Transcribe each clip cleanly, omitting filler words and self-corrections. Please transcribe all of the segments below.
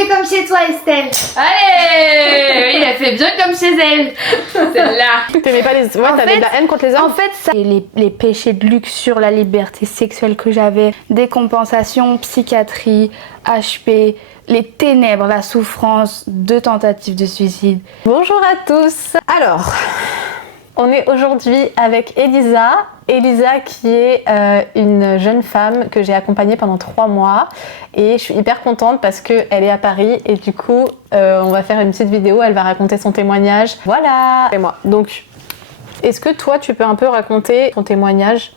Fais comme chez toi, Estelle. Allez, il a fait bien comme chez elle. Celle-là. T'aimais pas les... Ouais, t'avais de la haine contre les hommes. En fait, ça... les péchés de luxe sur la liberté sexuelle que j'avais, décompensation, psychiatrie, HP, les ténèbres, la souffrance, 2 tentatives de suicide. Bonjour à tous. Alors, on est aujourd'hui avec Elisa. Elisa qui est une jeune femme que j'ai accompagnée pendant 3 mois. Et je suis hyper contente parce qu'elle est à Paris et du coup, on va faire une petite vidéo. Elle va raconter son témoignage. Voilà. Et moi. Donc, est-ce que toi, tu peux un peu raconter ton témoignage?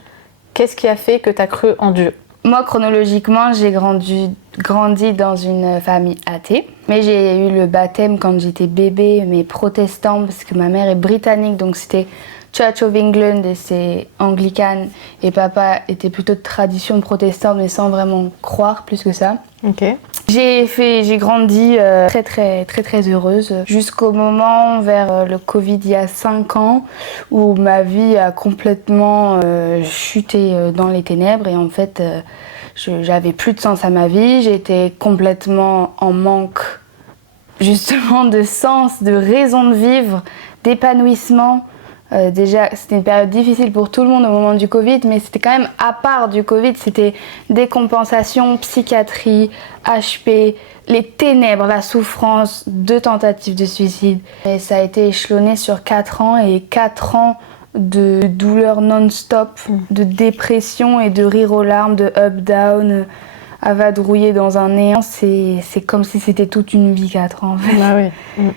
Qu'est-ce qui a fait que tu as cru en Dieu? Moi, chronologiquement, j'ai grandi dans une famille athée. Mais j'ai eu le baptême quand j'étais bébé, mais protestant, parce que ma mère est britannique, donc c'était Church of England et c'est anglicane. Et papa était plutôt de tradition protestante, mais sans vraiment croire plus que ça. Ok. J'ai grandi très heureuse jusqu'au moment vers le Covid il y a 5 ans où ma vie a complètement chuté dans les ténèbres et en fait j'avais plus de sens à ma vie, j'étais complètement en manque justement de sens, de raison de vivre, d'épanouissement. Déjà, c'était une période difficile pour tout le monde au moment du Covid, mais c'était quand même à part du Covid, c'était décompensation, psychiatrie, HP, les ténèbres, la souffrance, 2 tentatives de suicide. Et ça a été échelonné sur 4 ans et 4 ans de douleur non-stop, de dépression et de rire aux larmes, de up-down, à vadrouiller dans un néant. C'est comme si c'était toute une vie 4 ans en fait. Ah oui.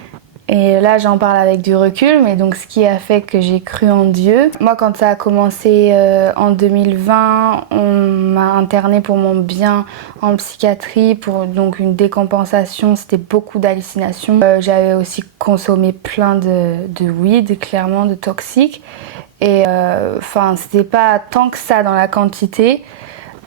Et là, j'en parle avec du recul, mais donc ce qui a fait que j'ai cru en Dieu. Moi, quand ça a commencé en 2020, on m'a internée pour mon bien en psychiatrie, pour donc une décompensation, c'était beaucoup d'hallucinations. J'avais aussi consommé plein de weed, clairement, de toxiques. Et c'était pas tant que ça dans la quantité.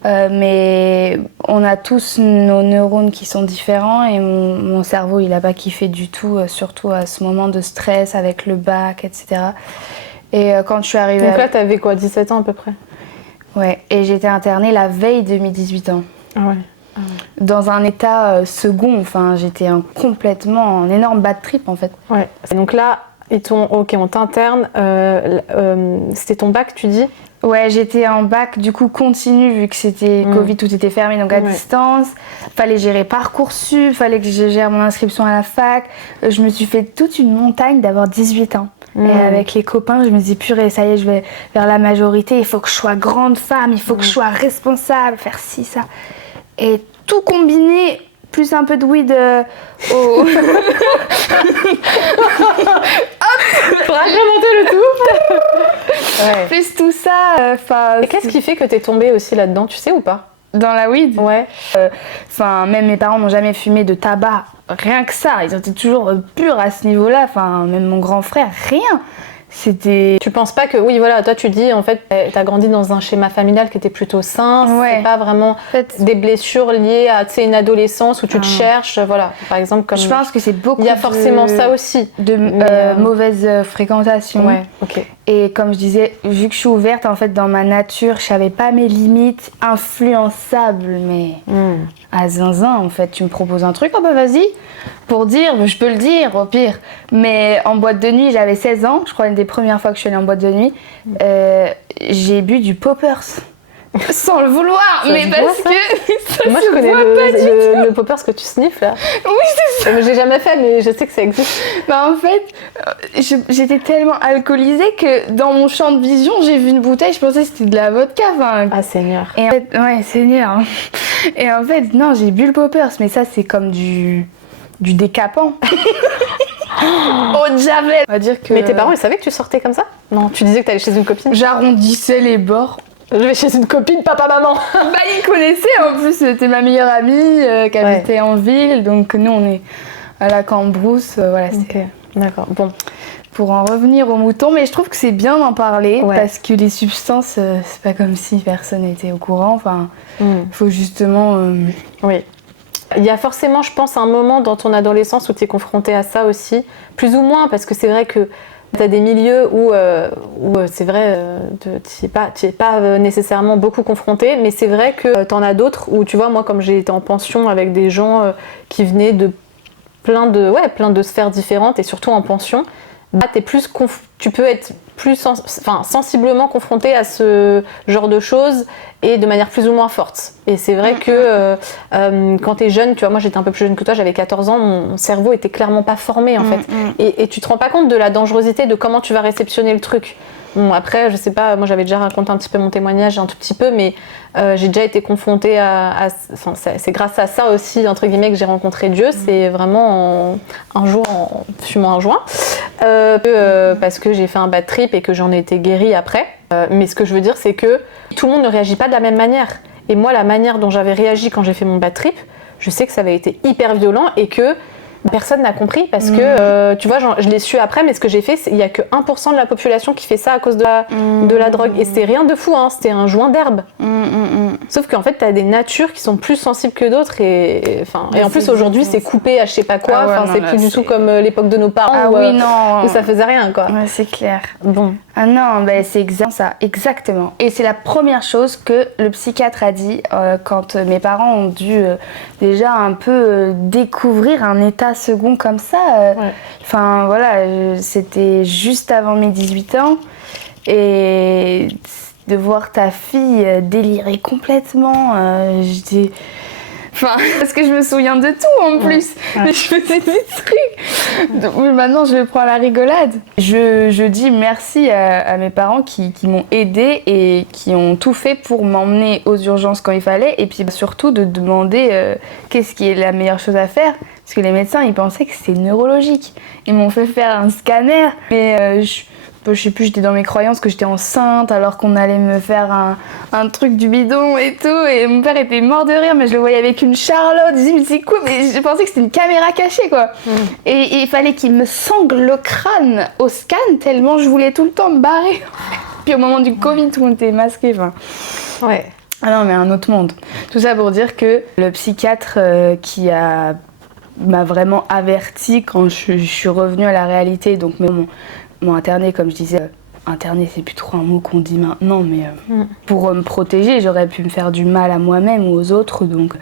Mais on a tous nos neurones qui sont différents et mon cerveau il a pas kiffé du tout, surtout à ce moment de stress avec le bac, etc. Et quand je suis arrivée... Donc là t'avais quoi, 17 ans à peu près? Ouais, et j'étais internée la veille de mes 18 ans. Ah ouais. Dans un état second, enfin j'étais complètement en énorme bad trip en fait. Ouais, et donc là, on t'interne, c'était ton bac tu dis? Ouais, j'étais en bac du coup continu vu que c'était Covid, tout était fermé donc à distance. Fallait gérer Parcoursup, fallait que je gère mon inscription à la fac. Je me suis fait toute une montagne d'avoir 18 ans. Et avec les copains, je me dis purée, ça y est, je vais vers la majorité, il faut que je sois grande femme, il faut que je sois responsable, faire ci, ça. Et tout combiné, plus un peu de weed au... Pour agrémenter le tout. Ouais. Plus tout ça, Et qu'est-ce qui fait que t'es tombée aussi là-dedans, tu sais ou pas? Dans la weed? Ouais. Même mes parents n'ont jamais fumé de tabac, rien que ça, ils étaient toujours purs à ce niveau-là, même mon grand frère, rien. C'était... Tu penses pas que, oui voilà, toi tu dis en fait t'as grandi dans un schéma familial qui était plutôt sain, ouais. C'est pas vraiment des blessures liées à une adolescence où tu te cherches, voilà, par exemple comme... Je pense que c'est beaucoup... Il y a forcément ça aussi. De mauvaise fréquentation. Ouais, ok. Et comme je disais, vu que je suis ouverte en fait dans ma nature, je savais pas mes limites, influençables, mais à zinzin en fait. Tu me proposes un truc, oh bah vas-y, pour dire, je peux le dire au pire. Mais en boîte de nuit, j'avais 16 ans, je crois une des premières fois que je suis allée en boîte de nuit, j'ai bu du poppers. Sans le vouloir, mais parce que ça moi se je connais le poppers que tu sniffes là. Oui, c'est ça. J'ai jamais fait, mais je sais que ça existe. En fait, j'étais tellement alcoolisée que dans mon champ de vision, j'ai vu une bouteille, je pensais que c'était de la vodka. Ah, Seigneur. Et en fait, ouais, Seigneur. Et en fait, non, j'ai bu le poppers, mais ça, c'est comme du décapant. Au javel. On va dire que... Mais tes parents, ils savaient que tu sortais comme ça? Non, tu disais que t'allais chez une copine? J'arrondissais les bords. Je vais chez une copine, papa, maman. Ils connaissaient en plus, c'était ma meilleure amie qui habitait en ville, donc nous on est à la Cambrousse, voilà. Ok, d'accord, bon. Pour en revenir aux moutons, mais je trouve que c'est bien d'en parler parce que les substances, c'est pas comme si personne n'était au courant, faut justement... Oui. Il y a forcément, je pense, un moment dans ton adolescence où tu es confrontée à ça aussi, plus ou moins, parce que c'est vrai que T'as des milieux où c'est vrai, t'y es pas nécessairement beaucoup confronté, mais c'est vrai que t'en as d'autres où, tu vois, moi, comme j'ai été en pension avec des gens qui venaient de plein de sphères différentes et surtout en pension, bah, tu peux être plus sensiblement confronté à ce genre de choses et de manière plus ou moins forte. Et c'est vrai que quand t'es jeune, tu vois, moi j'étais un peu plus jeune que toi, j'avais 14 ans, mon cerveau était clairement pas formé en fait. Et tu te rends pas compte de la dangerosité de comment tu vas réceptionner le truc. Bon, après, je sais pas, moi j'avais déjà raconté un petit peu mon témoignage, un tout petit peu, mais j'ai déjà été confrontée c'est grâce à ça aussi, entre guillemets, que j'ai rencontré Dieu. C'est vraiment un jour en fumant un joint, parce que j'ai fait un bad trip et que j'en ai été guérie après. Mais ce que je veux dire, c'est que tout le monde ne réagit pas de la même manière. Et moi, la manière dont j'avais réagi quand j'ai fait mon bad trip, je sais que ça avait été hyper violent et que personne n'a compris parce que, tu vois, je l'ai su après, mais ce que j'ai fait, il n'y a que 1% de la population qui fait ça à cause de la drogue. Et c'était rien de fou, hein, c'était un joint d'herbe. Sauf qu'en fait, tu as des natures qui sont plus sensibles que d'autres. Et en plus, aujourd'hui, c'est coupé à je sais pas quoi. C'est plus du tout comme l'époque de nos parents où ça faisait rien, quoi. Ouais, c'est clair. Bon. Ah non, c'est ça, exactement. Et c'est la première chose que le psychiatre a dit quand mes parents ont dû déjà un peu découvrir un état second comme ça. Enfin voilà, c'était juste avant mes 18 ans et de voir ta fille délirer complètement, j'étais... Enfin, parce que je me souviens de tout en plus. Mais je faisais des trucs. Donc, maintenant, je le prends à la rigolade. Je dis merci à mes parents qui m'ont aidée et qui ont tout fait pour m'emmener aux urgences quand il fallait. Et puis surtout de demander qu'est-ce qui est la meilleure chose à faire. Parce que les médecins, ils pensaient que c'était neurologique. Ils m'ont fait faire un scanner. Mais je sais plus, j'étais dans mes croyances que j'étais enceinte alors qu'on allait me faire un truc du bidon et tout. Et mon père était mort de rire, mais je le voyais avec une Charlotte. Je disais, mais c'est quoi? Mais je pensais que c'était une caméra cachée, quoi. Et il fallait qu'il me sangle le crâne au scan tellement je voulais tout le temps me barrer. Puis au moment du Covid, tout le monde était masqué. Enfin. Ouais. Ah non, mais un autre monde. Tout ça pour dire que le psychiatre qui m'a vraiment avertie quand je suis revenue à la réalité, donc m'ont interné, comme je disais, interné c'est plus trop un mot qu'on dit maintenant, mais pour me protéger, j'aurais pu me faire du mal à moi-même ou aux autres, donc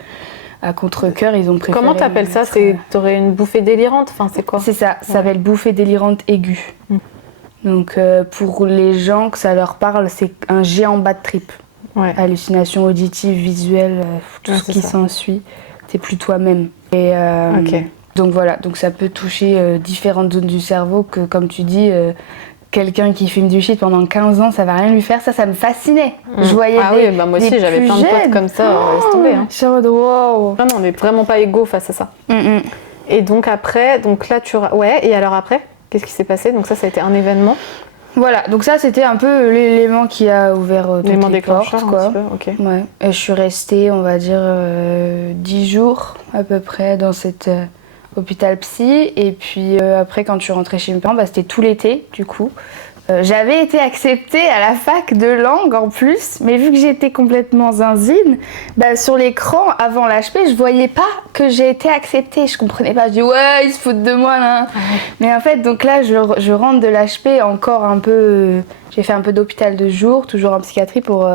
à contre-cœur, ils ont préféré... Comment t'appelles ça? T'aurais une bouffée délirante? Enfin, c'est quoi? C'est ça, ça s'appelle bouffée délirante aiguë. Donc pour les gens que ça leur parle, c'est un géant bad trip. Hallucinations auditives, visuelles, tout ce qui s'ensuit, t'es plus toi-même. Et donc voilà, donc ça peut toucher différentes zones du cerveau que, comme tu dis, quelqu'un qui fume du shit pendant 15 ans, ça va rien lui faire. Ça me fascinait. Je voyais moi aussi, j'avais plein de potes comme ça, laisse tomber. Hein. Je suis en mode wow. Non, on n'est vraiment pas égaux face à ça. Et donc après, là et alors après, qu'est-ce qui s'est passé? Donc ça a été un événement. Voilà, donc ça c'était un peu l'élément qui a ouvert toutes les portes, quoi. Un petit peu, ok. Ouais. Et je suis restée, on va dire, 10 jours à peu près dans cet hôpital psy. Et puis après, quand je suis rentrée chez mes parents, c'était tout l'été du coup. J'avais été acceptée à la fac de langue en plus, mais vu que j'étais complètement zinzine, sur l'écran avant l'HP, je voyais pas que j'ai été acceptée. Je comprenais pas. Je dis ouais, ils se foutent de moi là. Mais en fait, donc là, je rentre de l'HP encore un peu. J'ai fait un peu d'hôpital de jour, toujours en psychiatrie, pour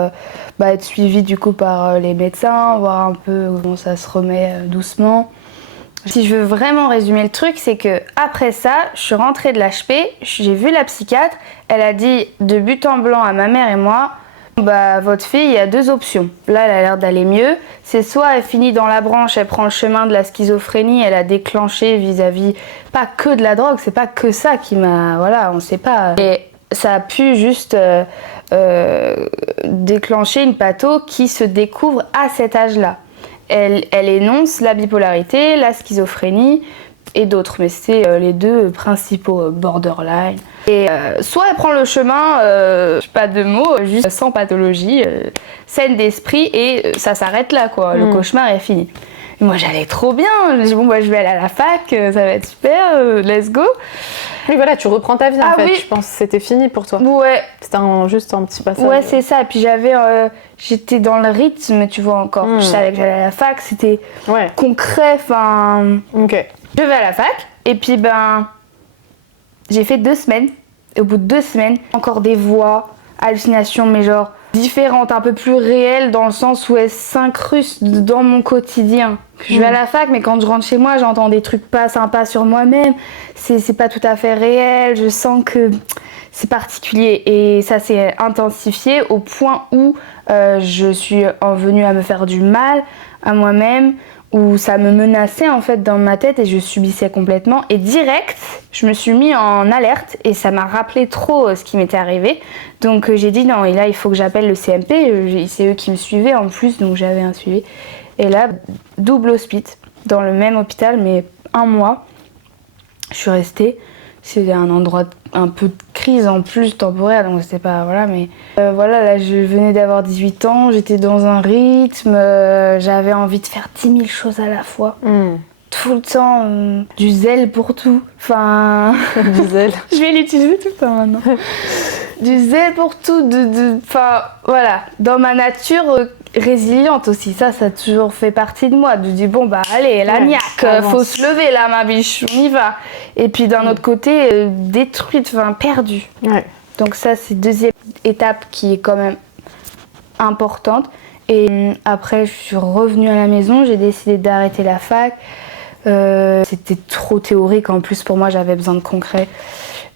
être suivie du coup par les médecins, voir un peu comment ça se remet doucement. Si je veux vraiment résumer le truc, c'est que après ça, je suis rentrée de l'HP, j'ai vu la psychiatre, elle a dit de but en blanc à ma mère et moi, votre fille, il y a 2 options. Là, elle a l'air d'aller mieux. C'est soit elle finit dans la branche, elle prend le chemin de la schizophrénie, elle a déclenché vis-à-vis pas que de la drogue, c'est pas que ça qui m'a, on sait pas. Et ça a pu juste déclencher une patho qui se découvre à cet âge-là. Elle énonce la bipolarité, la schizophrénie et d'autres, mais c'est les 2 principaux borderline. Et soit elle prend le chemin, pas de mots, juste sans pathologie, saine d'esprit, et ça s'arrête là, quoi. Le cauchemar est fini. Et moi j'allais trop bien, je dis je vais aller à la fac, ça va être super, let's go. Oui, voilà, tu reprends ta vie en fait. Je pense que c'était fini pour toi. Ouais. C'était juste un petit passage. Ouais, c'est ça. Et puis j'étais dans le rythme, tu vois, encore. Je savais que j'allais à la fac, c'était concret, Ok. Je vais à la fac, et puis j'ai fait 2 semaines. Et au bout de 2 semaines, encore des voix, hallucinations, mais genre différentes, un peu plus réelles dans le sens où elles s'incrustent dans mon quotidien. Je vais à la fac, mais quand je rentre chez moi, j'entends des trucs pas sympas sur moi-même. C'est pas tout à fait réel. Je sens que c'est particulier. Et ça s'est intensifié au point où je suis venue à me faire du mal à moi-même, où ça me menaçait en fait dans ma tête et je subissais complètement. Et direct, je me suis mis en alerte et ça m'a rappelé trop ce qui m'était arrivé. Donc j'ai dit non, et là il faut que j'appelle le CMP. C'est eux qui me suivaient en plus, donc j'avais un suivi. Et là, double hospice, dans le même hôpital, mais 1 mois. Je suis restée. C'était un endroit un peu de crise en plus, temporaire, donc c'était pas... Voilà, mais... voilà, là, je venais d'avoir 18 ans, j'étais dans un rythme, j'avais envie de faire 10 000 choses à la fois. Tout le temps, du zèle pour tout. Enfin... Du zèle. Je vais l'utiliser tout le temps maintenant. Du zèle pour tout, enfin, voilà. Dans ma nature... résiliente aussi, ça a toujours fait partie de moi, de dire bon bah allez, la niaque, faut se lever là ma biche, on y va. Et puis d'un autre côté, détruite, enfin perdue. Donc ça c'est deuxième étape qui est quand même importante. Et après je suis revenue à la maison, j'ai décidé d'arrêter la fac. C'était trop théorique, en plus pour moi j'avais besoin de concret.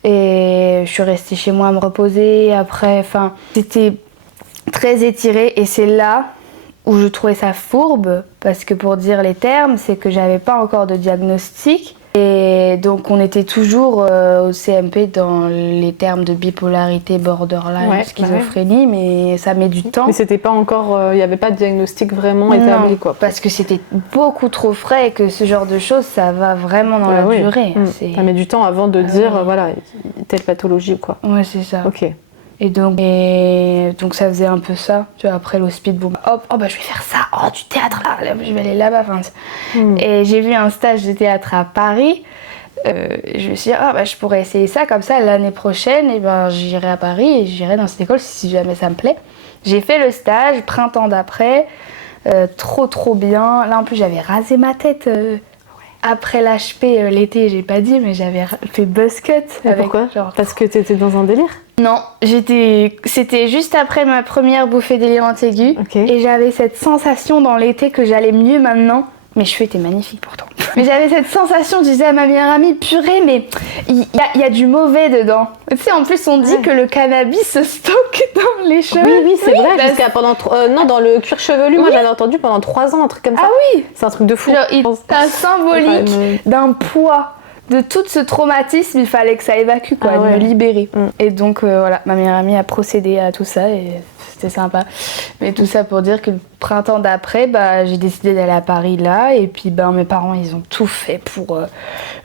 Et je suis restée chez moi à me reposer, après, enfin c'était très étiré et c'est là où je trouvais ça fourbe parce que pour dire les termes, c'est que j'avais pas encore de diagnostic et donc on était toujours au CMP dans les termes de bipolarité, borderline, schizophrénie, mais ça met du temps. Mais c'était pas encore, il y avait pas de diagnostic vraiment établi non, quoi. Parce que c'était beaucoup trop frais et que ce genre de choses, ça va vraiment dans la durée. Ça met du temps avant de dire voilà telle pathologie quoi. Ouais, c'est ça. Ok. Et donc ça faisait un peu ça, tu vois, après l'hospice, bon, hop, oh bah je vais faire ça, oh du théâtre là, je vais aller là-bas, enfin. Et j'ai vu un stage de théâtre à Paris, je me suis dit, oh bah je pourrais essayer ça, comme ça l'année prochaine, et ben j'irai à Paris et j'irai dans cette école si jamais ça me plaît. J'ai fait le stage, printemps d'après, trop bien, là en plus j'avais rasé ma tête. Après l'HP l'été, j'ai pas dit, mais j'avais fait buzz cut. Pourquoi ? Parce que t'étais dans un délire ? Non, c'était juste après ma première bouffée délirante aiguë. Et j'avais cette sensation dans l'été que j'allais mieux maintenant. Mes cheveux étaient magnifiques pourtant. Mais j'avais cette sensation, je disais à ma meilleure amie, purée, mais il y a du mauvais dedans. Tu sais, en plus, on dit que le cannabis se stocke dans les cheveux. Oui, c'est vrai, jusqu'à dans le cuir chevelu, moi j'avais entendu pendant 3 ans, un truc comme ça. Ah oui. C'est un truc de fou. C'est un symbolique d'un poids. De tout ce traumatisme, il fallait que ça évacue, quoi, de me libérer. Et donc, voilà, ma meilleure amie a procédé à tout ça et c'était sympa. Mais tout ça pour dire que le printemps d'après, j'ai décidé d'aller à Paris là. Et puis, mes parents, ils ont tout fait pour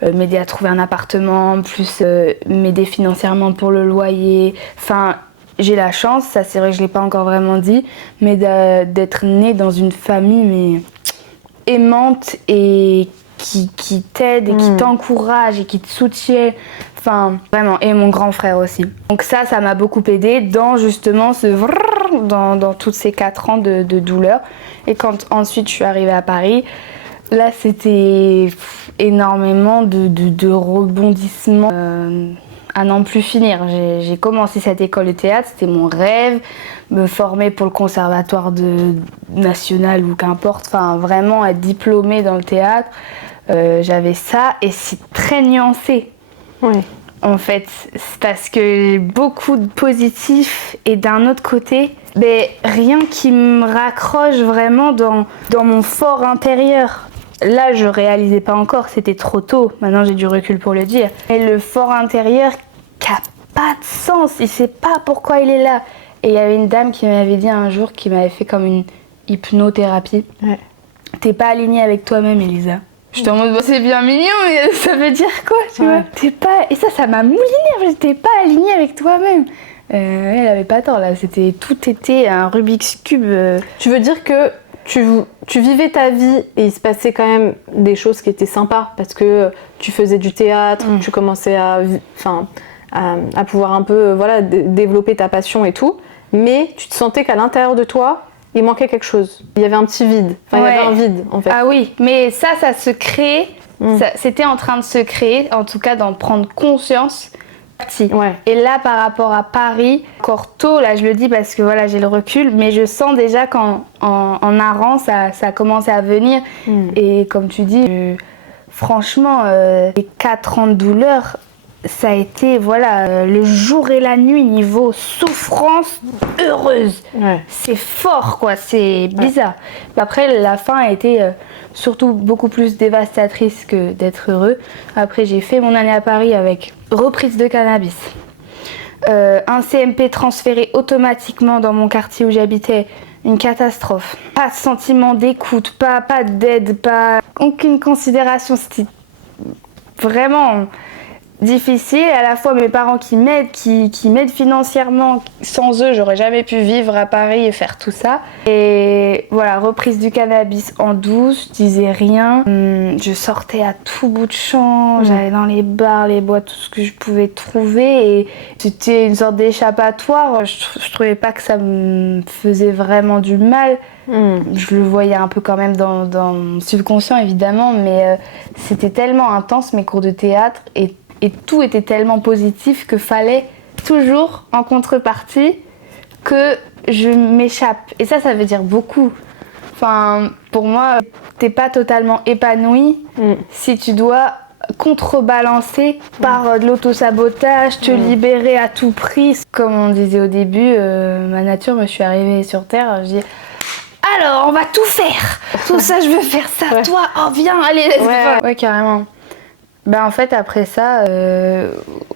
m'aider à trouver un appartement, plus m'aider financièrement pour le loyer. Enfin, j'ai la chance, ça c'est vrai que je ne l'ai pas encore vraiment dit, mais d'être née dans une famille mais aimante et qui t'aide et qui t'encourage et qui te soutient, enfin vraiment, et mon grand frère aussi. Donc ça m'a beaucoup aidée dans justement dans toutes ces 4 ans de douleur. Et quand ensuite je suis arrivée à Paris, là c'était énormément de rebondissements à n'en plus finir. J'ai commencé cette école de théâtre, c'était mon rêve, me former pour le conservatoire national ou qu'importe, enfin vraiment être diplômée dans le théâtre. J'avais ça et c'est très nuancé. En fait, c'est parce que beaucoup de positifs et d'un autre côté, rien qui me raccroche vraiment dans mon fort intérieur. Là, je réalisais pas encore, c'était trop tôt. Maintenant, j'ai du recul pour le dire. Et le fort intérieur qui a pas de sens, il sait pas pourquoi il est là. Et il y avait une dame qui m'avait dit un jour, qui m'avait fait comme une hypnothérapie. T'es pas alignée avec toi-même, Elisa. J'étais en mode, c'est bien mignon, mais ça veut dire quoi, tu vois ? T'es pas... Et ça m'a mouliné, t'es pas alignée avec toi-même. Elle avait pas tort, là. Tout était un Rubik's Cube. Tu veux dire que tu vivais ta vie et il se passait quand même des choses qui étaient sympas parce que tu faisais du théâtre, tu commençais à pouvoir un peu développer ta passion et tout, mais tu te sentais qu'à l'intérieur de toi, il manquait quelque chose. Il y avait un petit vide. Il y avait un vide, en fait. Ah oui, mais ça se crée. C'était en train de se créer, en tout cas d'en prendre conscience Ouais. Et là, par rapport à Paris, encore tôt, là je le dis parce que voilà, j'ai le recul, mais je sens déjà qu'en Aran, ça commence à venir. Et comme tu dis, franchement, les 4 ans de douleur, ça a été le jour et la nuit niveau souffrance heureuse. Ouais. C'est fort quoi, c'est bizarre. Mais après la fin a été surtout beaucoup plus dévastatrice que d'être heureux. Après j'ai fait mon année à Paris avec reprise de cannabis, un CMP transféré automatiquement dans mon quartier où j'habitais. Une catastrophe. Pas de sentiment d'écoute, pas d'aide, pas aucune considération. C'était vraiment difficile. À la fois mes parents qui m'aident, qui m'aident financièrement. Sans eux, j'aurais jamais pu vivre à Paris et faire tout ça. Et voilà, reprise du cannabis en douce, je disais rien. Je sortais à tout bout de champ, j'allais dans les bars, les boîtes, tout ce que je pouvais trouver. Et c'était une sorte d'échappatoire. Je trouvais pas que ça me faisait vraiment du mal. Je le voyais un peu quand même dans mon subconscient évidemment, mais c'était tellement intense mes cours de théâtre et tout était tellement positif que fallait toujours en contrepartie que je m'échappe. Et ça veut dire beaucoup. Enfin, pour moi, t'es pas totalement épanoui si tu dois contrebalancer par de l'autosabotage, te libérer à tout prix. Comme on disait au début, ma nature, je suis arrivée sur Terre, je dis alors on va tout faire, tout ça je veux faire ça, toi, oh viens, allez, laisse-moi. Ouais, carrément. En fait, après ça,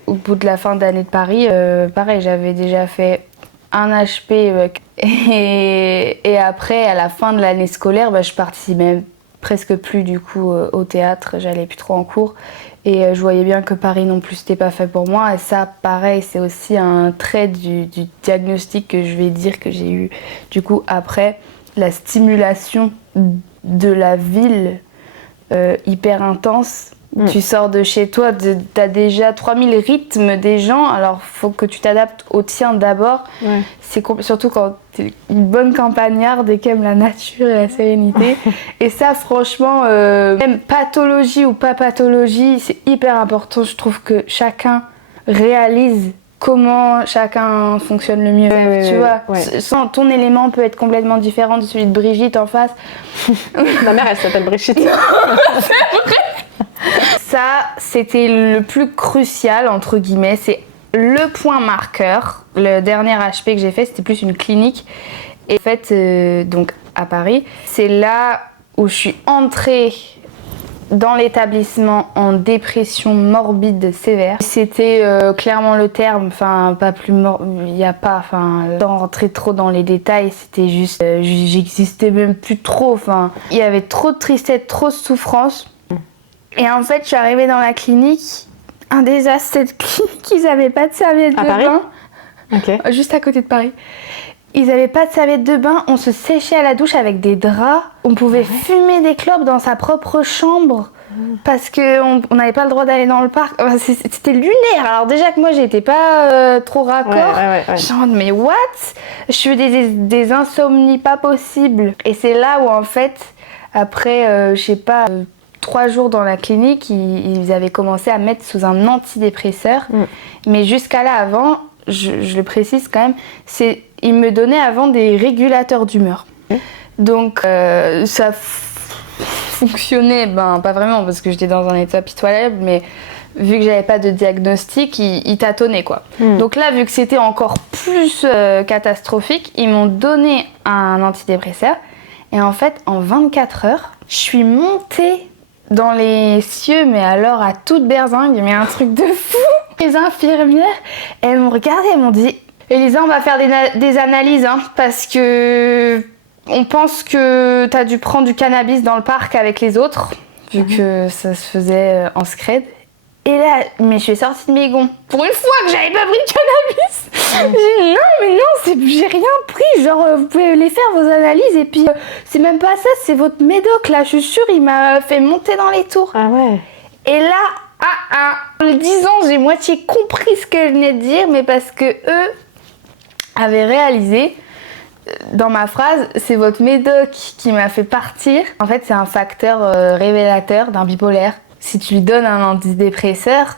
au bout de la fin d'année de Paris, pareil, j'avais déjà fait un HP et après, à la fin de l'année scolaire, je participais presque plus du coup au théâtre, j'allais plus trop en cours et je voyais bien que Paris non plus c'était pas fait pour moi et ça, pareil, c'est aussi un trait du diagnostic que je vais dire que j'ai eu du coup après, la stimulation de la ville hyper intense. Tu sors de chez toi, t'as déjà 3000 rythmes des gens, alors faut que tu t'adaptes au tien d'abord. C'est surtout quand t'es une bonne campagnarde et qu'aime la nature et la sérénité. Et ça, franchement, même pathologie ou pas pathologie, c'est hyper important. Je trouve que chacun réalise comment chacun fonctionne le mieux. Tu vois, ton élément peut être complètement différent de celui de Brigitte en face. Ma mère, elle s'appelle Brigitte. C'est vrai. Ça, c'était le plus crucial, entre guillemets, c'est le point marqueur. Le dernier HP que j'ai fait, c'était plus une clinique. Et en fait, donc à Paris, c'est là où je suis entrée dans l'établissement en dépression morbide sévère. C'était clairement le terme, enfin pas plus il n'y a pas, enfin sans rentrer trop dans les détails, c'était juste, j'existais même plus trop, enfin il y avait trop de tristesse, trop de souffrance. Et en fait, je suis arrivée dans la clinique, un désastre, cette clinique, ils n'avaient pas de serviette de bain. Okay. Juste à côté de Paris. Ils n'avaient pas de serviette de bain, on se séchait à la douche avec des draps, on pouvait fumer des clopes dans sa propre chambre parce qu'on n'avait pas le droit d'aller dans le parc. C'était lunaire. Alors déjà que moi, j'étais pas trop raccord. Je suis en mode, mais what? Je fais des insomnies pas possibles. Et c'est là où en fait, après, je sais pas... 3 jours dans la clinique, ils avaient commencé à mettre sous un antidépresseur. Mais jusqu'à là, avant, je le précise quand même, ils me donnaient avant des régulateurs d'humeur. Donc ça fonctionnait, pas vraiment parce que j'étais dans un état pitoyable, mais vu que j'avais pas de diagnostic, ils tâtonnaient quoi. Donc là, vu que c'était encore plus catastrophique, ils m'ont donné un antidépresseur. Et en fait, en 24 heures, je suis montée dans les cieux, mais alors à toute berzingue, mais un truc de fou. Les infirmières, elles m'ont regardée, elles m'ont dit « Elisa, on va faire des analyses, hein, parce que on pense que t'as dû prendre du cannabis dans le parc avec les autres, vu que ça se faisait en scred. » Et là, mais je suis sortie de mes gonds. Pour une fois que j'avais pas pris de cannabis. J'ai dit non, j'ai rien pris. Genre, vous pouvez les faire vos analyses et puis c'est même pas ça, c'est votre médoc là. Je suis sûre, il m'a fait monter dans les tours. Ah ouais. Et là, en le disant, j'ai moitié compris ce que je venais de dire, mais parce que eux avaient réalisé dans ma phrase, c'est votre médoc qui m'a fait partir. En fait, c'est un facteur révélateur d'un bipolaire. Si tu lui donnes un antidépresseur,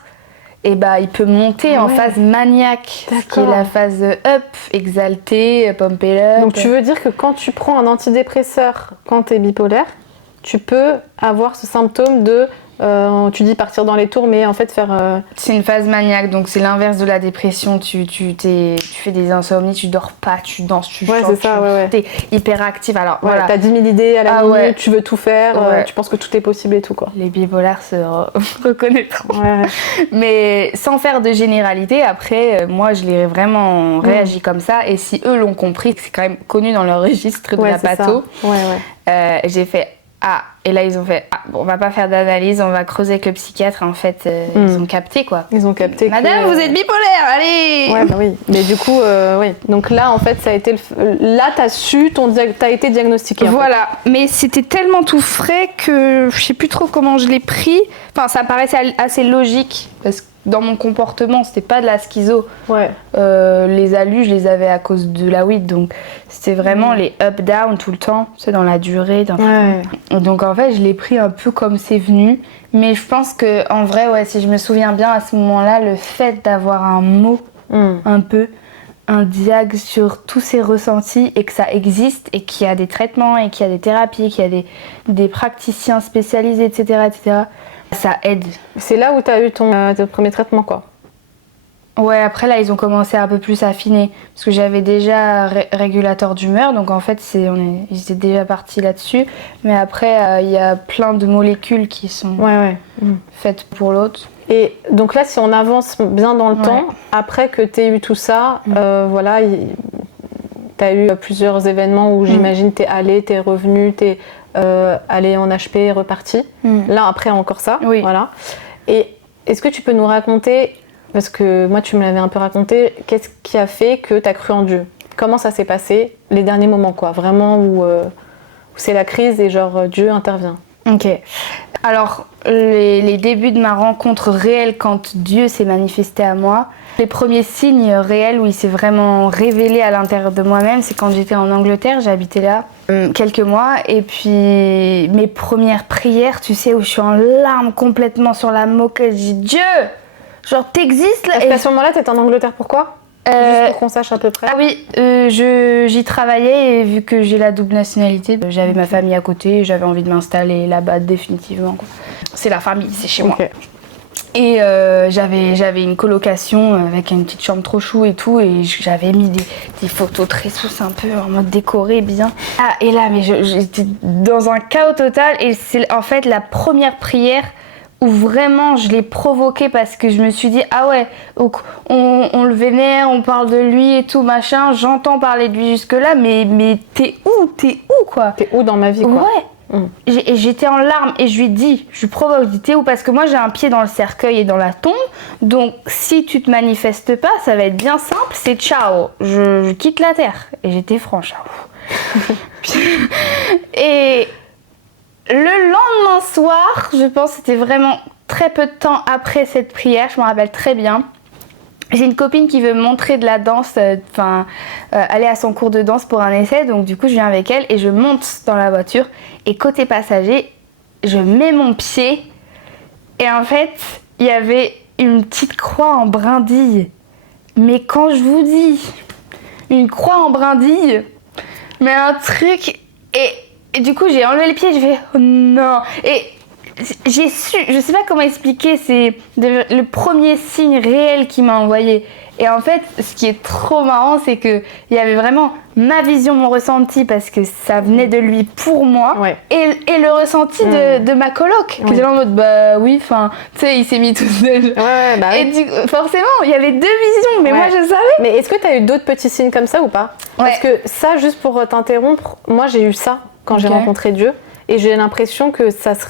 et bah il peut monter en phase maniaque, ce qui est la phase up, exaltée, pump it up. Donc tu veux dire que quand tu prends un antidépresseur quand t'es bipolaire, tu peux avoir ce symptôme de tu dis partir dans les tours, mais en fait faire... C'est une phase maniaque, donc c'est l'inverse de la dépression. Tu fais des insomnies, tu dors pas, tu danses, tu chantes, c'est ça, t'es hyper active. Alors voilà. T'as 10 000 idées à la minute, tu veux tout faire, tu penses que tout est possible et tout quoi. Les bipolaires se reconnaîtront. Mais sans faire de généralité, après, moi je l'ai vraiment réagi comme ça. Et si eux l'ont compris, c'est quand même connu dans leur registre de la patho. J'ai fait et là ils ont fait bon, on va pas faire d'analyse, on va creuser avec le psychiatre. En fait ils ont capté quoi. Ils ont capté. Madame, vous êtes bipolaire, allez. Ouais bah oui. Mais du coup oui. Donc là en fait ça a été là t'as été diagnostiquée. Voilà. Mais c'était tellement tout frais que je sais plus trop comment je l'ai pris. Enfin ça paraissait assez logique parce que dans mon comportement, c'était pas de la schizo. Les alus, je les avais à cause de la weed, donc c'était vraiment les up-down tout le temps, c'est dans la durée. Donc en fait, je l'ai pris un peu comme c'est venu. Mais je pense que en vrai, si je me souviens bien, à ce moment-là, le fait d'avoir un mot, un peu, un diag sur tous ces ressentis et que ça existe et qu'il y a des traitements et qu'il y a des thérapies, qu'il y a des praticiens spécialisés, etc., ça aide. C'est là où tu as eu ton premier traitement, quoi. Ouais, après là, ils ont commencé à un peu plus affiner. Parce que j'avais déjà régulateur d'humeur, donc en fait, ils étaient déjà partis là-dessus. Mais après, il y a plein de molécules qui sont faites pour l'autre. Et donc là, si on avance bien dans le temps, après que tu aies eu tout ça, voilà, tu as eu plusieurs événements où j'imagine tu es allé, tu es revenu, tu es allé en HP et reparti. Là, après, encore ça. Voilà. Et est-ce que tu peux nous raconter, parce que moi, tu me l'avais un peu raconté, qu'est-ce qui a fait que tu as cru en Dieu? Comment ça s'est passé? Les derniers moments, quoi. Vraiment où c'est la crise et genre Dieu intervient. Ok. Alors, les débuts de ma rencontre réelle quand Dieu s'est manifesté à moi, les premiers signes réels où il s'est vraiment révélé à l'intérieur de moi-même, c'est quand j'étais en Angleterre, j'habitais là quelques mois, et puis mes premières prières, tu sais, où je suis en larmes complètement sur la moquette, je dis Dieu, genre t'existes là. Parce qu'à ce moment-là, t'étais en Angleterre, pourquoi? Juste pour qu'on sache à peu près. Ah oui, j'y travaillais et vu que j'ai la double nationalité, j'avais ma famille à côté et j'avais envie de m'installer là-bas définitivement, quoi. C'est la famille, c'est chez moi. Et j'avais une colocation avec une petite chambre trop chou et tout, et j'avais mis des photos très sousses un peu en mode décoré bien. Et là, mais j'étais dans un chaos total, et c'est en fait la première prière où vraiment je l'ai provoqué parce que je me suis dit donc on le vénère, on parle de lui et tout machin, j'entends parler de lui jusque là, mais t'es où quoi? T'es où dans ma vie quoi? J'étais en larmes et je lui provoque, je dis t'es où? Parce que moi j'ai un pied dans le cercueil et dans la tombe, donc si tu te manifestes pas, ça va être bien simple, c'est ciao, je quitte la terre. Et j'étais franche. Et le lendemain soir, je pense que c'était vraiment très peu de temps après cette prière, je me rappelle très bien. J'ai une copine qui veut me montrer de la danse, aller à son cours de danse pour un essai, donc du coup je viens avec elle et je monte dans la voiture et côté passager, je mets mon pied et en fait il y avait une petite croix en brindille. Mais quand je vous dis une croix en brindille, mais un truc, et du coup j'ai enlevé le pied, je fais oh non, et j'ai su, je sais pas comment expliquer, c'est le premier signe réel qu'il m'a envoyé. Et en fait, ce qui est trop marrant, c'est que il y avait vraiment ma vision, mon ressenti, parce que ça venait de lui pour moi, et le ressenti de ma coloc, qui était en mode bah oui, enfin, tu sais, il s'est mis tout seul. Et forcément, il y avait deux visions, mais moi je savais. Mais est-ce que tu as eu d'autres petits signes comme ça ou pas? Parce que ça, juste pour t'interrompre, moi j'ai eu ça quand j'ai rencontré Dieu. Et j'ai l'impression que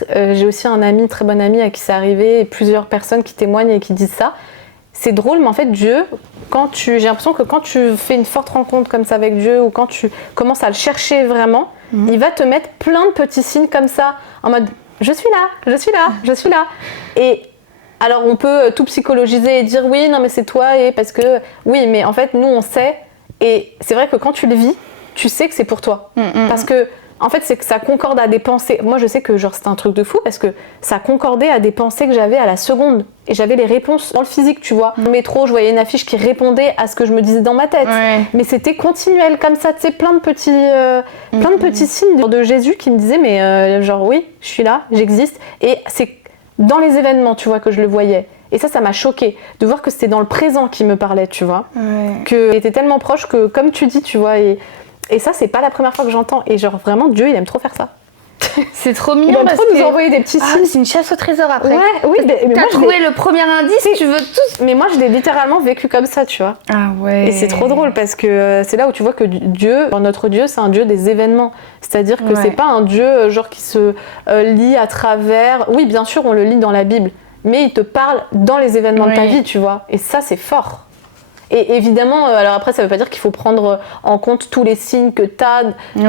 j'ai aussi un ami, très bon ami, à qui c'est arrivé, et plusieurs personnes qui témoignent et qui disent ça. C'est drôle, mais en fait, Dieu, j'ai l'impression que quand tu fais une forte rencontre comme ça avec Dieu, ou quand tu commences à le chercher vraiment, il va te mettre plein de petits signes comme ça, en mode « je suis là, je suis là, je suis là ». Et alors, on peut tout psychologiser et dire « oui, non mais c'est toi », et parce que oui, mais en fait, nous, on sait, et c'est vrai que quand tu le vis, tu sais que c'est pour toi. Parce que En fait, c'est que ça concorde à des pensées. Moi, je sais que genre c'était un truc de fou parce que ça concordait à des pensées que j'avais à la seconde. Et j'avais les réponses dans le physique, tu vois. Au métro, je voyais une affiche qui répondait à ce que je me disais dans ma tête. Ouais. Mais c'était continuel comme ça, tu sais, plein de petits signes de Jésus qui me disaient, mais genre oui, je suis là, j'existe. Et c'est dans les événements, tu vois, que je le voyais. Et ça m'a choquée de voir que c'était dans le présent qu'il me parlait, tu vois. Ouais. Qu'il était tellement proche que, comme tu dis, tu vois, et ça, c'est pas la première fois que j'entends. Et genre, vraiment, Dieu, il aime trop faire ça. C'est trop Il mignon aime parce trop nous que envoyer des petits signes. c'est une chasse au trésor après. Ouais, oui, mais T'as moi, trouvé le premier indice, tu veux tous. mais moi, je l'ai littéralement vécu comme ça, tu vois. Ah ouais. Et c'est trop drôle parce que c'est là où tu vois que Dieu, notre Dieu, c'est un Dieu des événements. C'est-à-dire que c'est pas un Dieu genre qui se lit à travers. Oui, bien sûr, on le lit dans la Bible, mais il te parle dans les événements de ta vie, tu vois. Et ça, c'est fort. Et évidemment, alors après, ça veut pas dire qu'il faut prendre en compte tous les signes que t'as.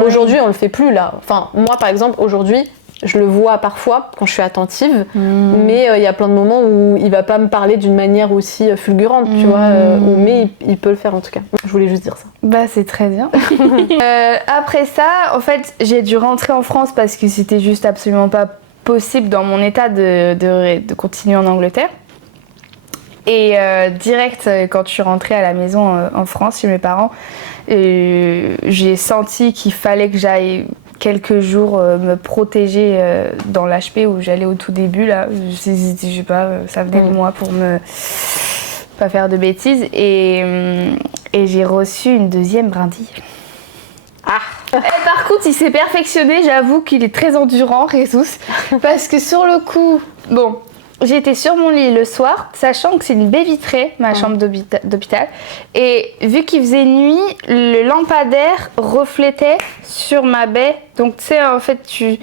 Aujourd'hui, on le fait plus là. Enfin, moi, par exemple, aujourd'hui, je le vois parfois quand je suis attentive, mais il y a plein de moments où il va pas me parler d'une manière aussi fulgurante, tu vois, mais il peut le faire en tout cas. Je voulais juste dire ça. Bah c'est très bien. Après ça, en fait, j'ai dû rentrer en France parce que c'était juste absolument pas possible dans mon état de continuer en Angleterre. Et direct, quand je suis rentrée à la maison en France chez mes parents, j'ai senti qu'il fallait que j'aille quelques jours me protéger dans l'HP où j'allais au tout début. Là, je sais pas, ça venait de moi pour me pas faire de bêtises. Et j'ai reçu une deuxième brindille. Par contre, il s'est perfectionné, j'avoue qu'il est très endurant, Jesus. Parce que sur le coup, bon, j'étais sur mon lit le soir, sachant que c'est une baie vitrée, ma chambre d'hôpital. Et vu qu'il faisait nuit, le lampadaire reflétait sur ma baie. Donc tu sais, en fait, il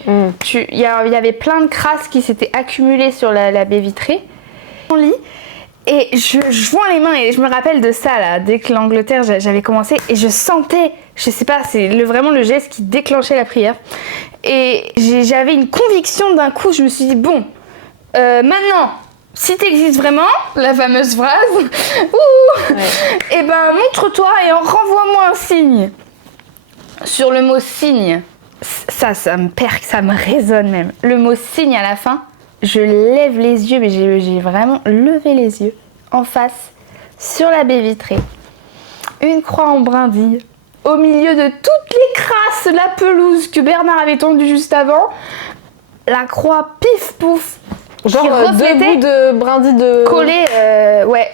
y avait plein de crasse qui s'étaient accumulées sur la baie vitrée. Mon lit. Et je joins les mains et je me rappelle de ça là, dès que l'Angleterre j'avais commencé et je sentais, je sais pas, c'est vraiment le geste qui déclenchait la prière. Et j'avais une conviction d'un coup, je me suis dit bon, maintenant, si t'existes vraiment, la fameuse phrase, et ben montre-toi et renvoie-moi un signe. Sur le mot signe, ça me résonne même. Le mot signe à la fin. Je lève les yeux, mais j'ai vraiment levé les yeux en face, sur la baie vitrée. Une croix en brindille, au milieu de toutes les crasses, la pelouse que Bernard avait tendue juste avant. La croix pif pouf, genre qui reflétait, deux bouts de brindilles de... collés,